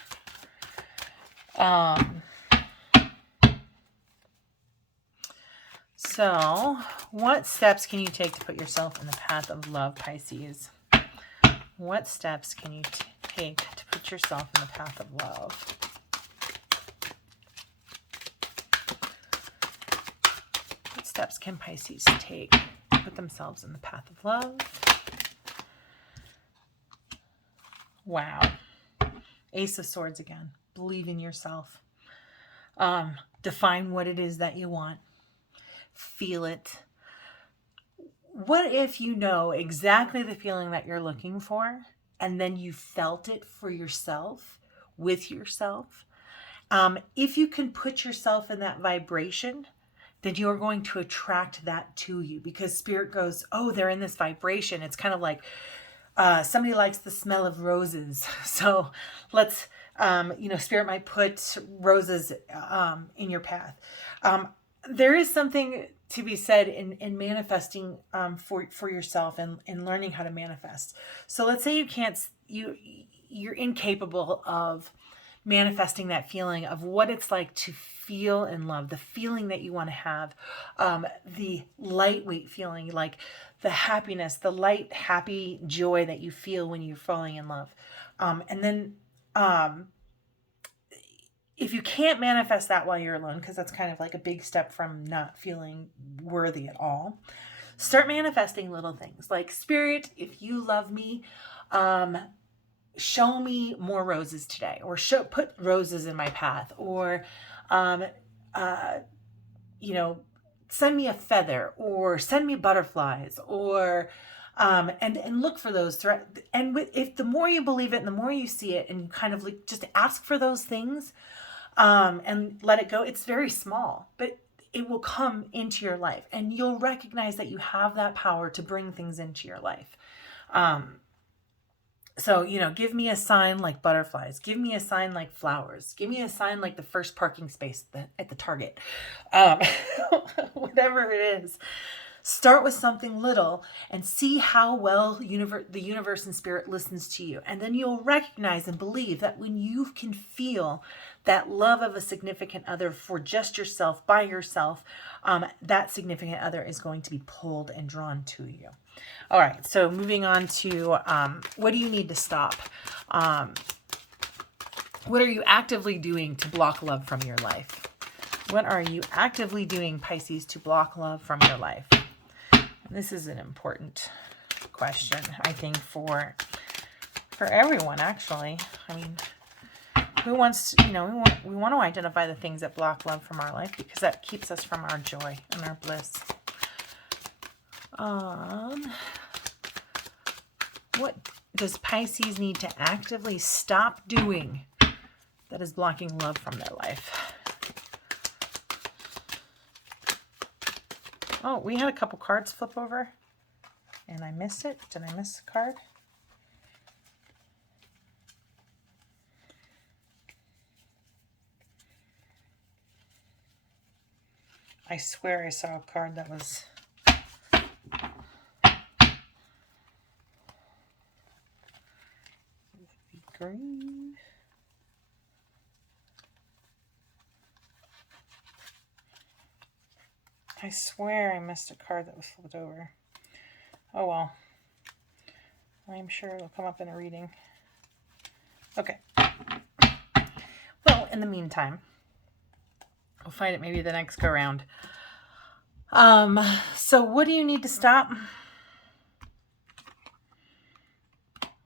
So what steps can you take to put yourself in the path of love, Pisces? What steps can you take to put yourself in the path of love? What steps can Pisces take to put themselves in the path of love? Wow. Ace of Swords again. Believe in yourself. Define what it is that you want. Feel it. What if you know exactly the feeling that you're looking for, and then you felt it for yourself, with yourself? If you can put yourself in that vibration, then you're going to attract that to you, because Spirit goes, oh, they're in this vibration. It's kind of like somebody likes the smell of roses. So let's, Spirit might put roses in your path. There is something to be said in manifesting for yourself, and learning how to manifest. So let's say you're incapable of manifesting that feeling of what it's like to feel in love, the feeling that you want to have, the lightweight feeling, like the happiness, the light, happy joy that you feel when you're falling in love. And then if you can't manifest that while you're alone, because that's kind of like a big step from not feeling worthy at all, start manifesting little things like, Spirit, if you love me, show me more roses today, or put roses in my path, or send me a feather, or send me butterflies, or and look for those and if the more you believe it and the more you see it, and kind of like just ask for those things, and let it go. It's very small, but it will come into your life, and you'll recognize that you have that power to bring things into your life. So, give me a sign like butterflies. Give me a sign like flowers. Give me a sign like the first parking space at the Target. Whatever it is. Start with something little and see how well the universe and spirit listens to you. And then you'll recognize and believe that when you can feel that love of a significant other for just yourself, by yourself, that significant other is going to be pulled and drawn to you. All right, so moving on to what do you need to stop? What are you actively doing to block love from your life? What are you actively doing, Pisces, to block love from your life? This is an important question, I think, for everyone, actually. I mean, who wants, we want to identify the things that block love from our life, because that keeps us from our joy and our bliss. What does Pisces need to actively stop doing that is blocking love from their life? Oh, we had a couple cards flip over and I missed it. Did I miss a card? I swear I saw a card that was... green. I swear I missed a card that was flipped over. Oh well. I'm sure it'll come up in a reading. Okay. Well, in the meantime, we'll find it maybe the next go round. So what do you need to stop?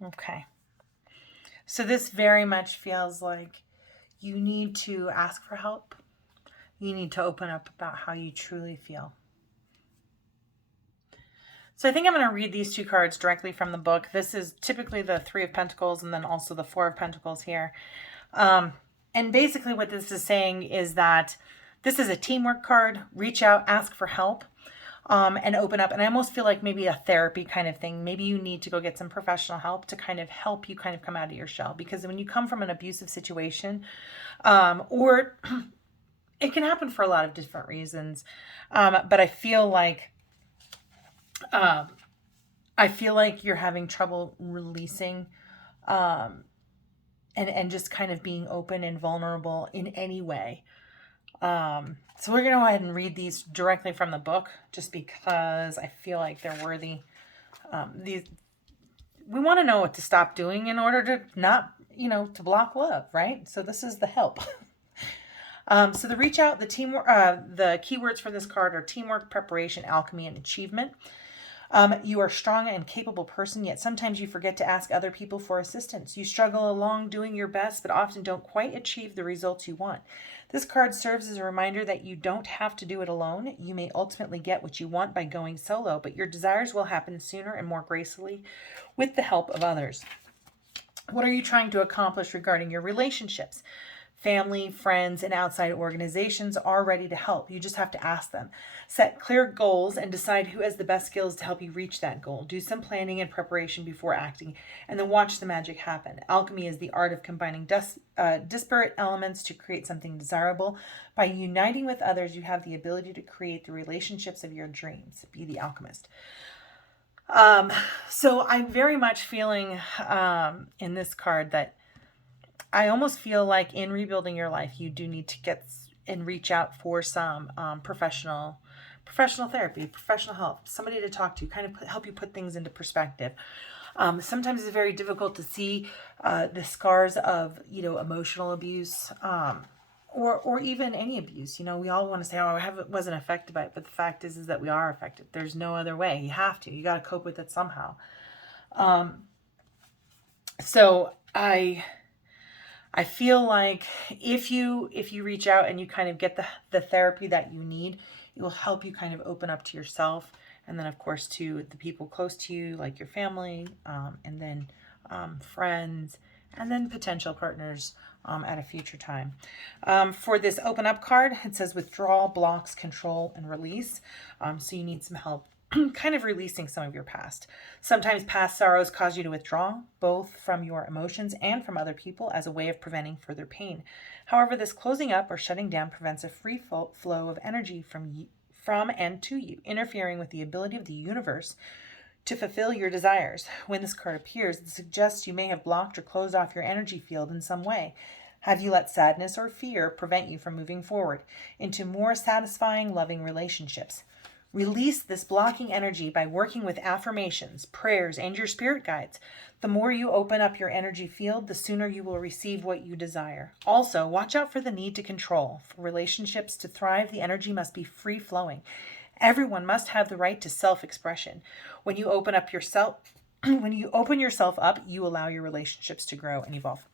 Okay. So this very much feels like you need to ask for help. You need to open up about how you truly feel. So I think I'm going to read these two cards directly from the book. This is typically the Three of Pentacles and then also the Four of Pentacles here. And basically what this is saying is that this is a teamwork card. Reach out, ask for help, and open up. And I almost feel like maybe a therapy kind of thing. Maybe you need to go get some professional help to kind of help you kind of come out of your shell. Because when you come from an abusive situation, or it can happen for a lot of different reasons. But I feel like you're having trouble releasing, and just kind of being open and vulnerable in any way. So we're going to go ahead and read these directly from the book, just because I feel like they're worthy. We want to know what to stop doing in order to not, to block love, right? So this is the help. So the reach out, the teamwork, the keywords for this card are teamwork, preparation, alchemy, and achievement. You are a strong and capable person, yet sometimes you forget to ask other people for assistance. You struggle along doing your best, but often don't quite achieve the results you want. This card serves as a reminder that you don't have to do it alone. You may ultimately get what you want by going solo, but your desires will happen sooner and more gracefully with the help of others. What are you trying to accomplish regarding your relationships? Family, friends, and outside organizations are ready to help. You just have to ask them. Set clear goals and decide who has the best skills to help you reach that goal. Do some planning and preparation before acting, and then watch the magic happen. Alchemy is the art of combining disparate elements to create something desirable. By uniting with others, you have the ability to create the relationships of your dreams. Be the alchemist. So I'm very much feeling in this card that I almost feel like in rebuilding your life, you do need to get and reach out for some professional therapy, professional help, somebody to talk to, kind of help you put things into perspective. Sometimes it's very difficult to see the scars of, emotional abuse, or even any abuse. We all want to say, oh, I wasn't affected by it. But the fact is that we are affected. There's no other way. You have to. You got to cope with it somehow. So I feel like if you reach out and you kind of get the therapy that you need, it will help you kind of open up to yourself, and then of course to the people close to you, like your family, and then friends, and then potential partners at a future time. For this open up card, it says withdrawal, blocks, control, and release. So you need some help kind of releasing some of your past. Sometimes past sorrows cause you to withdraw, both from your emotions and from other people, as a way of preventing further pain. However, this closing up or shutting down prevents a free flow of energy from and to you, interfering with the ability of the universe to fulfill your desires. When this card appears, it suggests you may have blocked or closed off your energy field in some way. Have you let sadness or fear prevent you from moving forward into more satisfying, loving relationships? Release this blocking energy by working with affirmations, prayers, and your spirit guides. The more you open up your energy field, the sooner you will receive what you desire. Also, watch out for the need to control. For relationships to thrive, the energy must be free flowing. Everyone must have the right to self-expression. When you open yourself up, you allow your relationships to grow and evolve.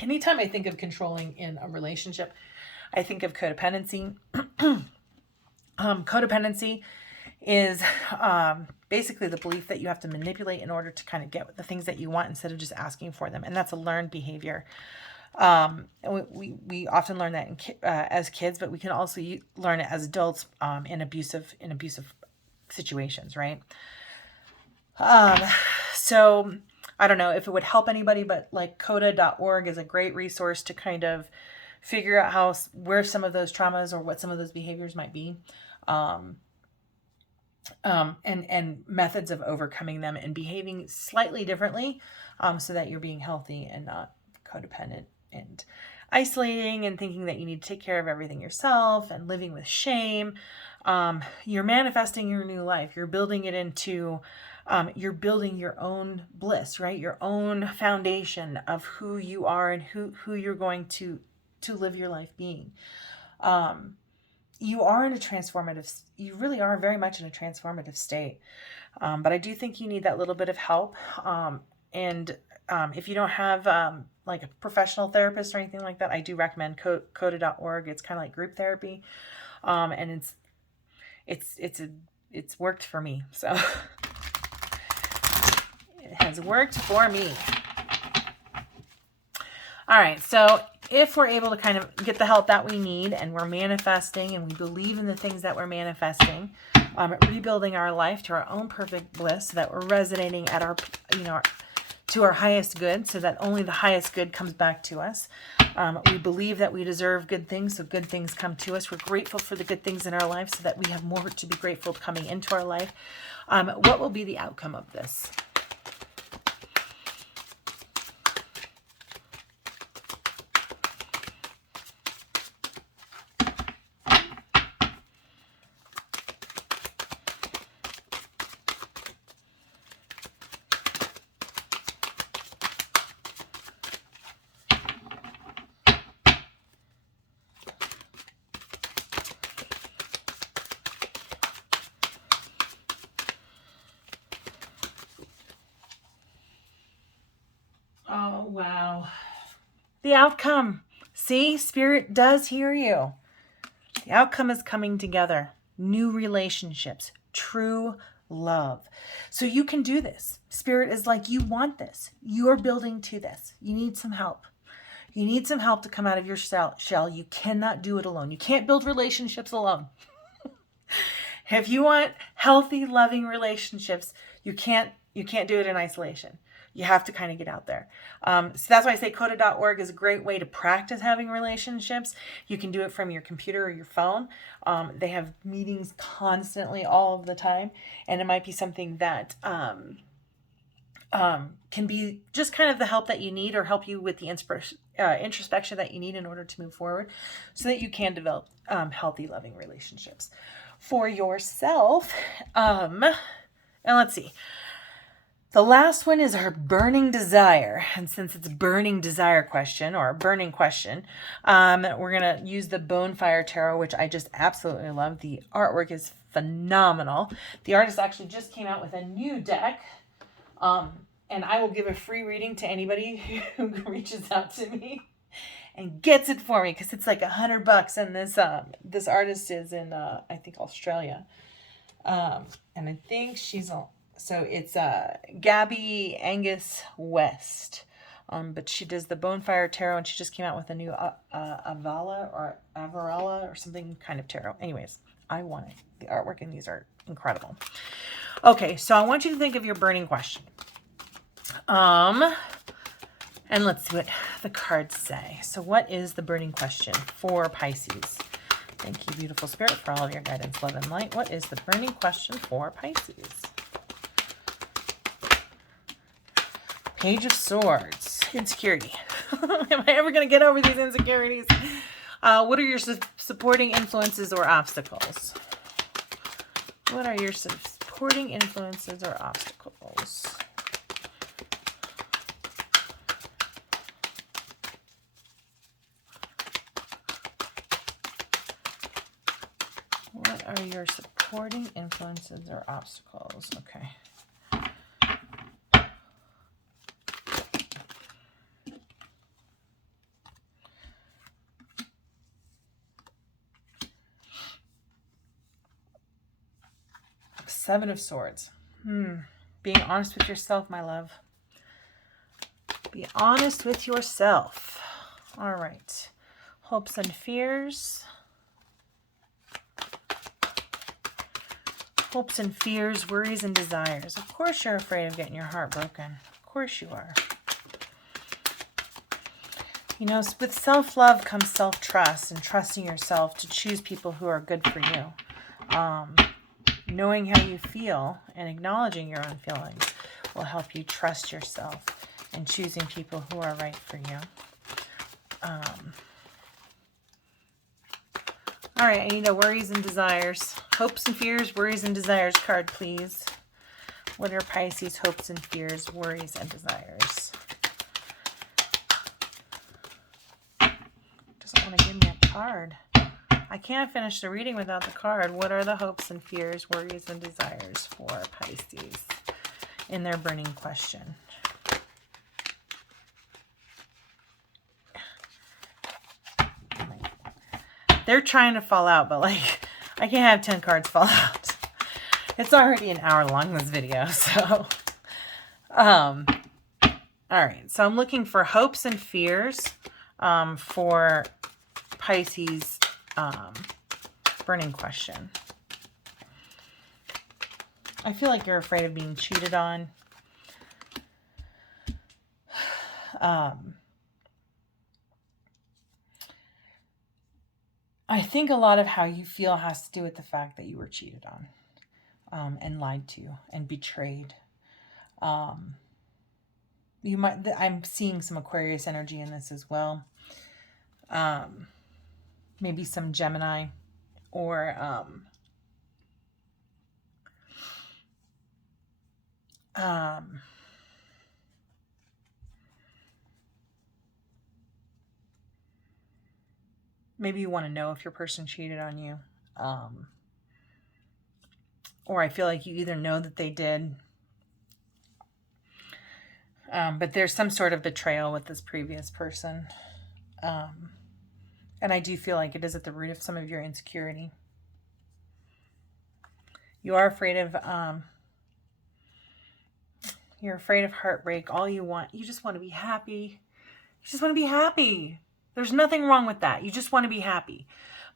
Anytime I think of controlling in a relationship, I think of codependency. Codependency is basically the belief that you have to manipulate in order to kind of get the things that you want instead of just asking for them. And that's a learned behavior. We often learn that as kids, but we can also learn it as adults in abusive situations, right? So I don't know if it would help anybody, but like coda.org is a great resource to kind of figure out where some of those traumas or what some of those behaviors might be. And methods of overcoming them and behaving slightly differently, so that you're being healthy and not codependent and isolating and thinking that you need to take care of everything yourself and living with shame. You're manifesting your new life. You're building it into, you're building your own bliss, right? Your own foundation of who you are and who you're going to live your life being. You are in a you really are very much in a transformative state. But I do think you need that little bit of help. And if you don't have like a professional therapist or anything like that, I do recommend coda.org. It's kind of like group therapy. And it's worked for me. So it has worked for me. All right, so if we're able to kind of get the help that we need and we're manifesting and we believe in the things that we're manifesting, rebuilding our life to our own perfect bliss so that we're resonating at our, to our highest good, so that only the highest good comes back to us. We believe that we deserve good things, so good things come to us. We're grateful for the good things in our life so that we have more to be grateful coming into our life. What will be the outcome of this? Oh, wow. The outcome. See, Spirit does hear you. The outcome is coming together. New relationships. True love. So you can do this. Spirit is like, you want this. You're building to this. You need some help. You need some help to come out of your shell. You cannot do it alone. You can't build relationships alone. If you want healthy, loving relationships, you can't do it in isolation. You have to kind of get out there. So that's why I say coda.org is a great way to practice having relationships. You can do it from your computer or your phone. They have meetings constantly all of the time. And it might be something that can be just kind of the help that you need, or help you with the introspection that you need in order to move forward so that you can develop healthy, loving relationships for yourself. And let's see. The last one is our burning desire. And since it's a burning desire question, or a burning question, we're going to use the Bonefire Tarot, which I just absolutely love. The artwork is phenomenal. The artist actually just came out with a new deck. And I will give a free reading to anybody who reaches out to me and gets it for me, because it's like $100. And this artist is in, I think, Australia. And I think she's... So it's Gabby Angus West. But she does the Bonefire Tarot, and she just came out with a new Avala or Avarella or something kind of tarot. Anyways, I want it. The artwork in these are incredible. Okay, so I want you to think of your burning question. And let's see what the cards say. So what is the burning question for Pisces? Thank you, beautiful spirit, for all of your guidance, love, and light. What is the burning question for Pisces? Page of Swords. Insecurity. Am I ever going to get over these insecurities? What are your supporting influences or obstacles? What are your supporting influences or obstacles? What are your supporting influences or obstacles? Okay. Seven of Swords. Being honest with yourself, my love. Be honest with yourself. All right. Hopes and fears. Hopes and fears, worries and desires. Of course you're afraid of getting your heart broken. Of course you are. You know, with self-love comes self-trust, and trusting yourself to choose people who are good for you. Knowing how you feel and acknowledging your own feelings will help you trust yourself and choosing people who are right for you. All right, I need a worries and desires. Hopes and fears, worries and desires card, please. What are Pisces' hopes and fears, worries and desires? Doesn't want to give me a card. I can't finish the reading without the card. What are the hopes and fears, worries and desires for Pisces in their burning question? They're trying to fall out, but like, I can't have 10 cards fall out. It's already an hour long, this video, so. All right, so I'm looking for hopes and fears for Pisces burning question. I feel like you're afraid of being cheated on. I think a lot of how you feel has to do with the fact that you were cheated on, and lied to and betrayed. You might. I'm seeing some Aquarius energy in this as well. Maybe some Gemini, or maybe you want to know if your person cheated on you. Or I feel like you either know that they did, but there's some sort of betrayal with this previous person. And I do feel like it is at the root of some of your insecurity. You are afraid of, you're afraid of heartbreak. All you just want to be happy. You just want to be happy. There's nothing wrong with that. You just want to be happy.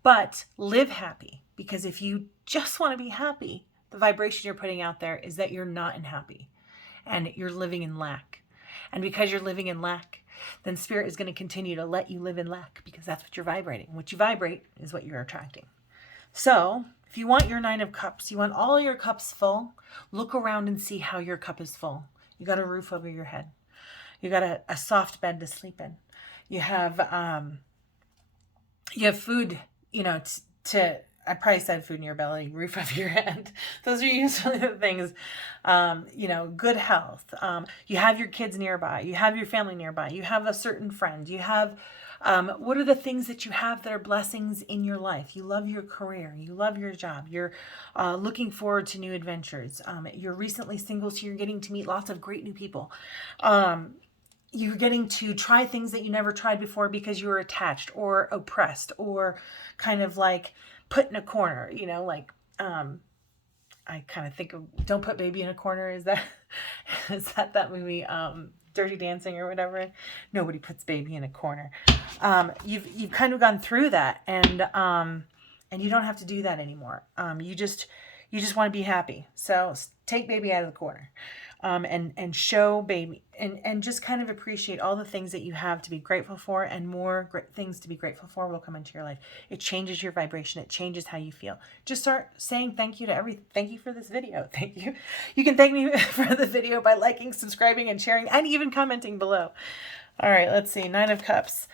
But live happy. Because if you just want to be happy, the vibration you're putting out there is that you're not happy. And you're living in lack. And because you're living in lack, then Spirit is going to continue to let you live in lack. Because that's what you're vibrating. What you vibrate is what you're attracting. So, if you want your 9 of Cups, you want all your cups full, look around and see how your cup is full. You got a roof over your head. You got a soft bed to sleep in. You have food, you know, I probably said food in your belly, roof over your head. Those are usually the things, you know, good health. You have your kids nearby. You have your family nearby. You have a certain friend. You have, what are the things that you have that are blessings in your life? You love your career. You love your job. You're looking forward to new adventures. You're recently single, so you're getting to meet lots of great new people. You're getting to try things that you never tried before because you were attached or oppressed or kind of like put in a corner, you know, like, I kind of think of Don't Put Baby in a Corner. Is that movie? Dirty Dancing or whatever. Nobody puts baby in a corner. You've kind of gone through that, and you don't have to do that anymore. You just want to be happy. So take baby out of the corner. And show baby and just kind of appreciate all the things that you have to be grateful for, and more great things to be grateful for will come into your life. It changes your vibration. It changes how you feel. Just start saying thank you to everything. Thank you for this video. Thank you. You can thank me for the video by liking, subscribing, and sharing, and even commenting below. All right, let's see. 9 of Cups.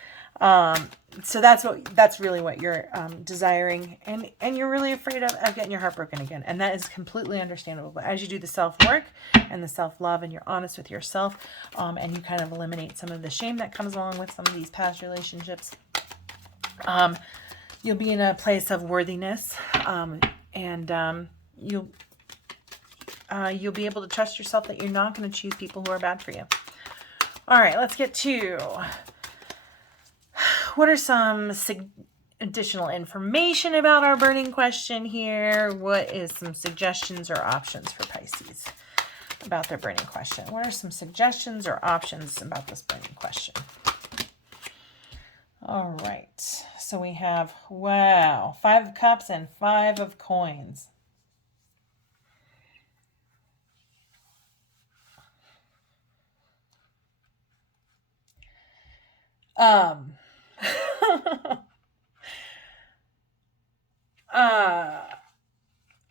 So that's really what you're desiring, and you're really afraid of getting your heart broken again, and that is completely understandable. But as you do the self-work and the self-love, and you're honest with yourself, and you kind of eliminate some of the shame that comes along with some of these past relationships, you'll be in a place of worthiness, and you'll be able to trust yourself that you're not going to choose people who are bad for you. All right, let's get to what are some additional information about our burning question here. What is some suggestions or options for Pisces about their burning question? What are some suggestions or options about this burning question? All right, so we have, wow, 5 of Cups and 5 of Coins.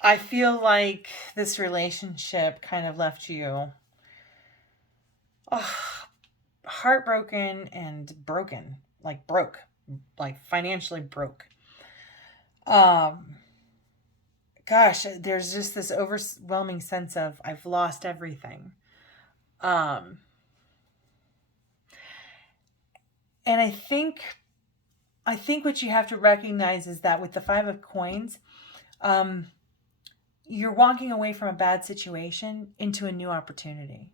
I feel like this relationship kind of left you heartbroken and broken, like financially broke. Gosh, there's just this overwhelming sense of I've lost everything. And I think what you have to recognize is that with the 5 of Coins, you're walking away from a bad situation into a new opportunity.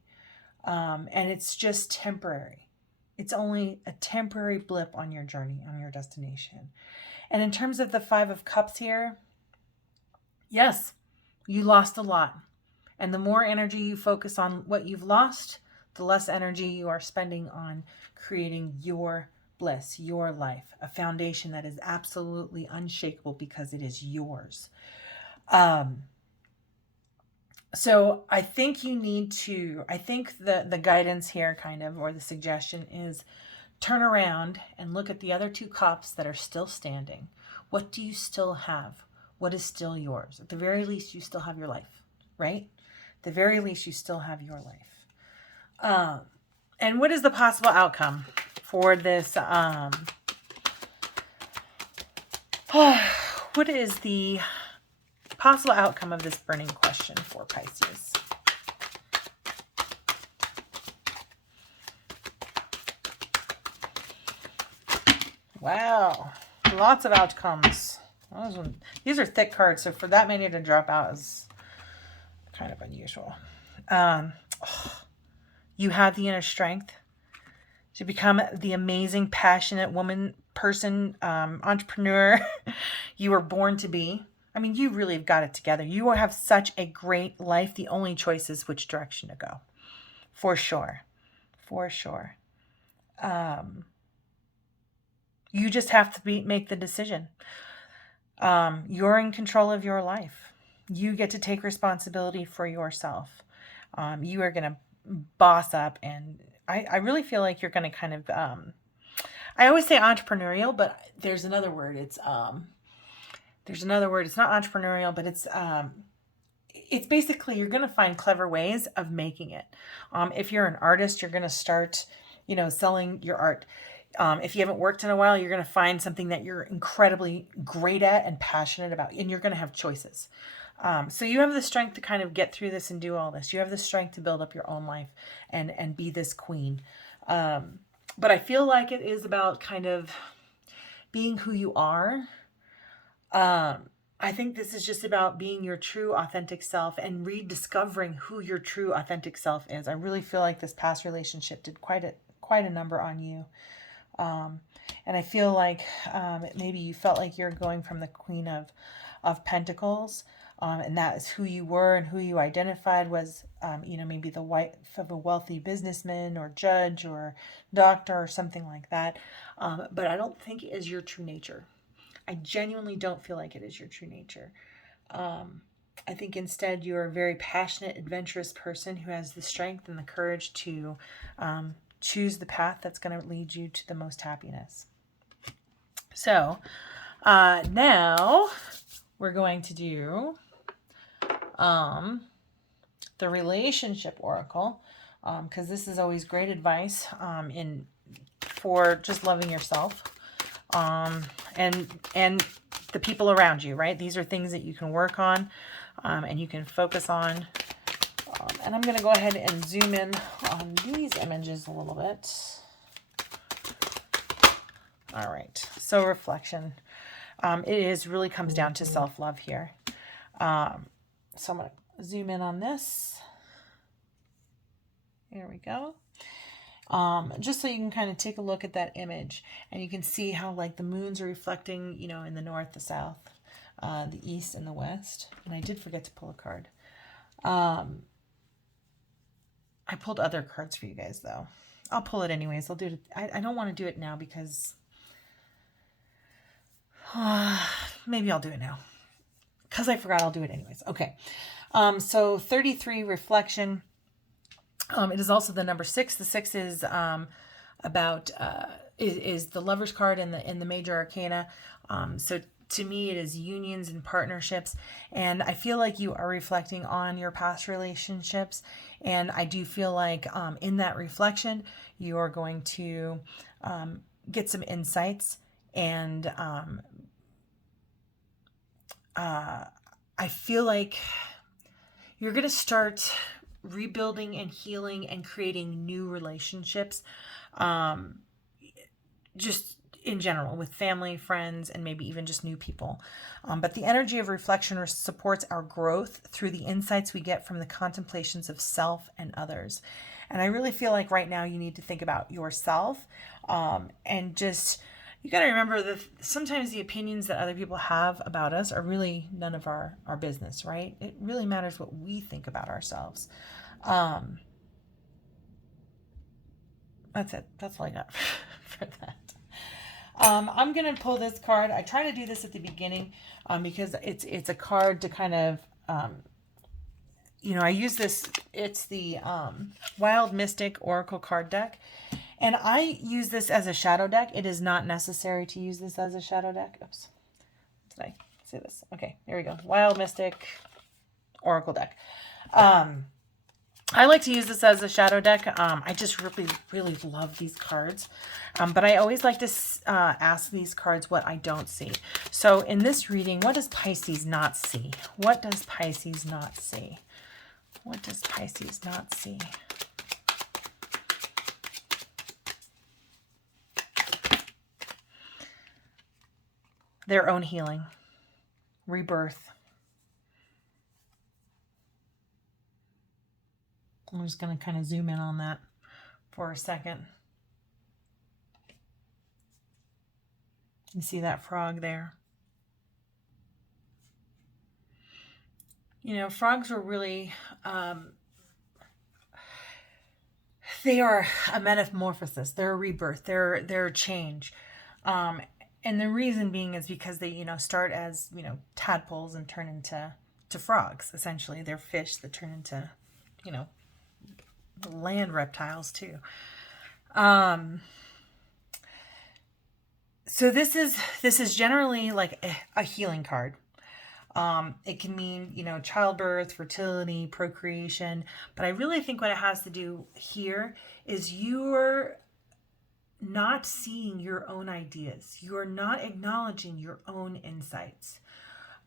And it's just temporary. It's only a temporary blip on your journey, on your destination. And in terms of the 5 of Cups here, yes, you lost a lot. And the more energy you focus on what you've lost, the less energy you are spending on creating your bliss, your life, a foundation that is absolutely unshakable because it is yours. So I think you need to, I think the guidance here kind of, or the suggestion is turn around and look at the other 2 cups that are still standing. What do you still have? What is still yours? At the very least, you still have your life, right? At the very least, you still have your life. And what is the possible outcome for this? What is the possible outcome of this burning question for Pisces? Wow, lots of outcomes. These are thick cards, so for that many to drop out is kind of unusual. You have the inner strength to become the amazing, passionate woman, person, entrepreneur you were born to be. I mean, you really have got it together. You have such a great life. The only choice is which direction to go. For sure. For sure. You just have to make the decision. You're in control of your life. You get to take responsibility for yourself. You are going to boss up, and I really feel like you're going to kind of, I always say entrepreneurial, but there's another word. It's not entrepreneurial, but it's basically you're going to find clever ways of making it. If you're an artist, you're going to start, selling your art. If you haven't worked in a while, you're going to find something that you're incredibly great at and passionate about, and you're going to have choices. So you have the strength to kind of get through this and do all this. You have the strength to build up your own life and be this queen. But I feel like it is about kind of being who you are. I think this is just about being your true, authentic self and rediscovering who your true, authentic self is. I really feel like this past relationship did quite a number on you. And I feel like maybe you felt like you're going from the Queen of Pentacles And that is who you were and who you identified was, maybe the wife of a wealthy businessman or judge or doctor or something like that. But I don't think it is your true nature. I genuinely don't feel like it is your true nature. I think instead you're a very passionate, adventurous person who has the strength and the courage to choose the path that's going to lead you to the most happiness. So now we're going to do the relationship oracle, because this is always great advice for just loving yourself and the people around you, right? These are things that you can work on and you can focus on. And I'm going to go ahead and zoom in on these images a little bit. All right, so reflection. It really comes down to self-love here. So I'm going to zoom in on this. Here we go. Just so you can kind of take a look at that image and you can see how like the moons are reflecting, in the north, the south, the east, and the west. And I did forget to pull a card. I pulled other cards for you guys though. I'll pull it anyways. I'll do it. I don't want to do it now because maybe I'll do it now. Because I forgot, I'll do it anyways. Okay. So 33, reflection. It is also the number 6. The 6 is is the Lover's card in the major arcana. So to me, it is unions and partnerships. And I feel like you are reflecting on your past relationships. And I do feel like in that reflection, you are going to get some insights. And I feel like you're going to start rebuilding and healing and creating new relationships, just in general with family, friends, and maybe even just new people. But the energy of reflection supports our growth through the insights we get from the contemplations of self and others. And I really feel like right now you need to think about yourself, and just, you got to remember that sometimes the opinions that other people have about us are really none of our business, right? It really matters what we think about ourselves. That's it. That's all I got for that. I'm going to pull this card. I try to do this at the beginning because it's a card to kind of, I use this. It's the Wild Mystic Oracle card deck. And I use this as a shadow deck. It is not necessary to use this as a shadow deck. Oops. Did I say this? Okay, here we go. Wild Mystic Oracle deck. I like to use this as a shadow deck. I just really, really love these cards. But I always like to ask these cards what I don't see. So in this reading, what does Pisces not see? What does Pisces not see? What does Pisces not see? Their own healing, rebirth. I'm just going to kind of zoom in on that for a second. You see that frog there? Frogs were really, they are a metamorphosis. They're a rebirth. They're a change. And the reason being is because they, start as, tadpoles and turn into frogs. Essentially, they're fish that turn into, land reptiles too. So this is generally like a healing card. It can mean, childbirth, fertility, procreation, but I really think what it has to do here is you're not seeing your own ideas. You're not acknowledging your own insights.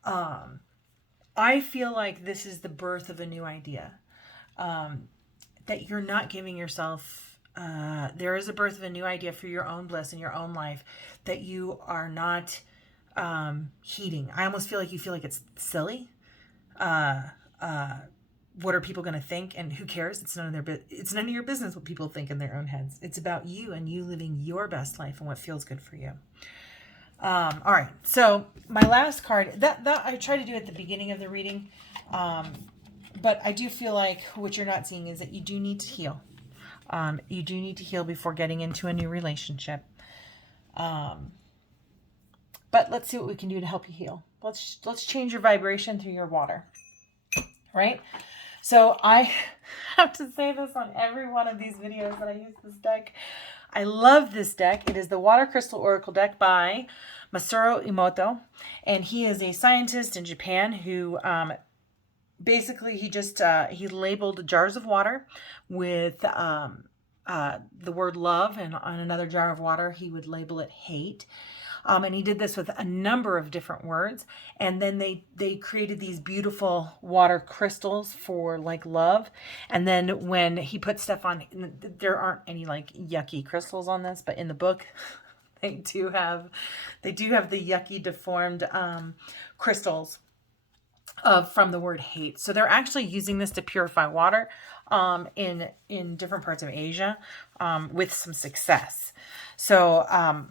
I feel like this is the birth of a new idea. That you're not giving yourself, there is a birth of a new idea for your own bliss in your own life that you are not heeding. I almost feel like you feel like it's silly. What are people going to think, and who cares? It's none of your business what people think in their own heads. It's about you and you living your best life and what feels good for you. All right. So my last card, that I try to do at the beginning of the reading. But I do feel like what you're not seeing is that you do need to heal. You do need to heal before getting into a new relationship. But let's see what we can do to help you heal. Let's change your vibration through your water. Right? So I have to say this on every one of these videos that I use this deck. I love this deck. It is the Water Crystal Oracle deck by Masaru Emoto. And he is a scientist in Japan who basically he labeled jars of water with the word love, and on another jar of water he would label it hate. And he did this with a number of different words. And then they created these beautiful water crystals for like love. And then when he put stuff on, there aren't any like yucky crystals on this, but in the book they do have the yucky deformed crystals from the word hate. So they're actually using this to purify water in different parts of Asia with some success. So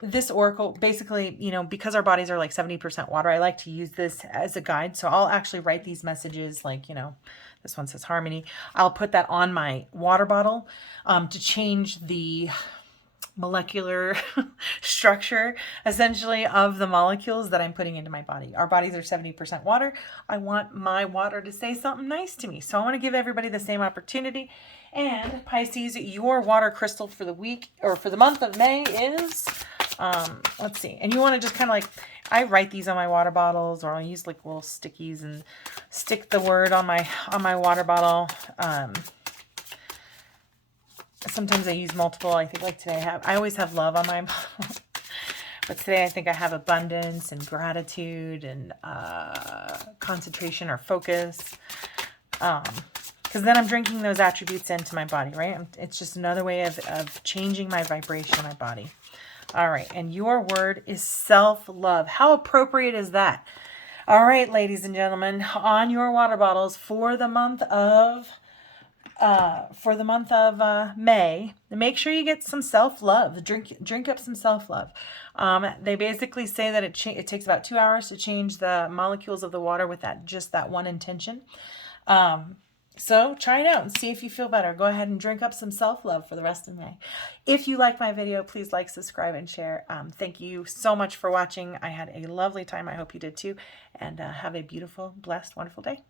this oracle, basically, you know, because our bodies are like 70% water, I like to use this as a guide. So I'll actually write these messages like, you know, this one says harmony. I'll put that on my water bottle to change the molecular structure, essentially, of the molecules that I'm putting into my body. Our bodies are 70% water. I want my water to say something nice to me. So I want to give everybody the same opportunity. And Pisces, your water crystal for the week or for the month of May is, let's see. And you want to just kind of like, I write these on my water bottles, or I'll use like little stickies and stick the word on my water bottle. Sometimes I use multiple. I think like today I always have love on my bottle. But today I think I have abundance and gratitude and concentration or focus. Because then I'm drinking those attributes into my body, right? It's just another way of changing my vibration in my body. All right. And your word is self-love. How appropriate is that? All right, ladies and gentlemen, on your water bottles for the month of May, make sure you get some self-love. Drink up some self-love. They basically say that it takes about 2 hours to change the molecules of the water with just that one intention. So try it out and see if you feel better. Go ahead and drink up some self-love for the rest of May. If you like my video, please like, subscribe, and share. Thank you so much for watching. I had a lovely time. I hope you did too. And have a beautiful, blessed, wonderful day.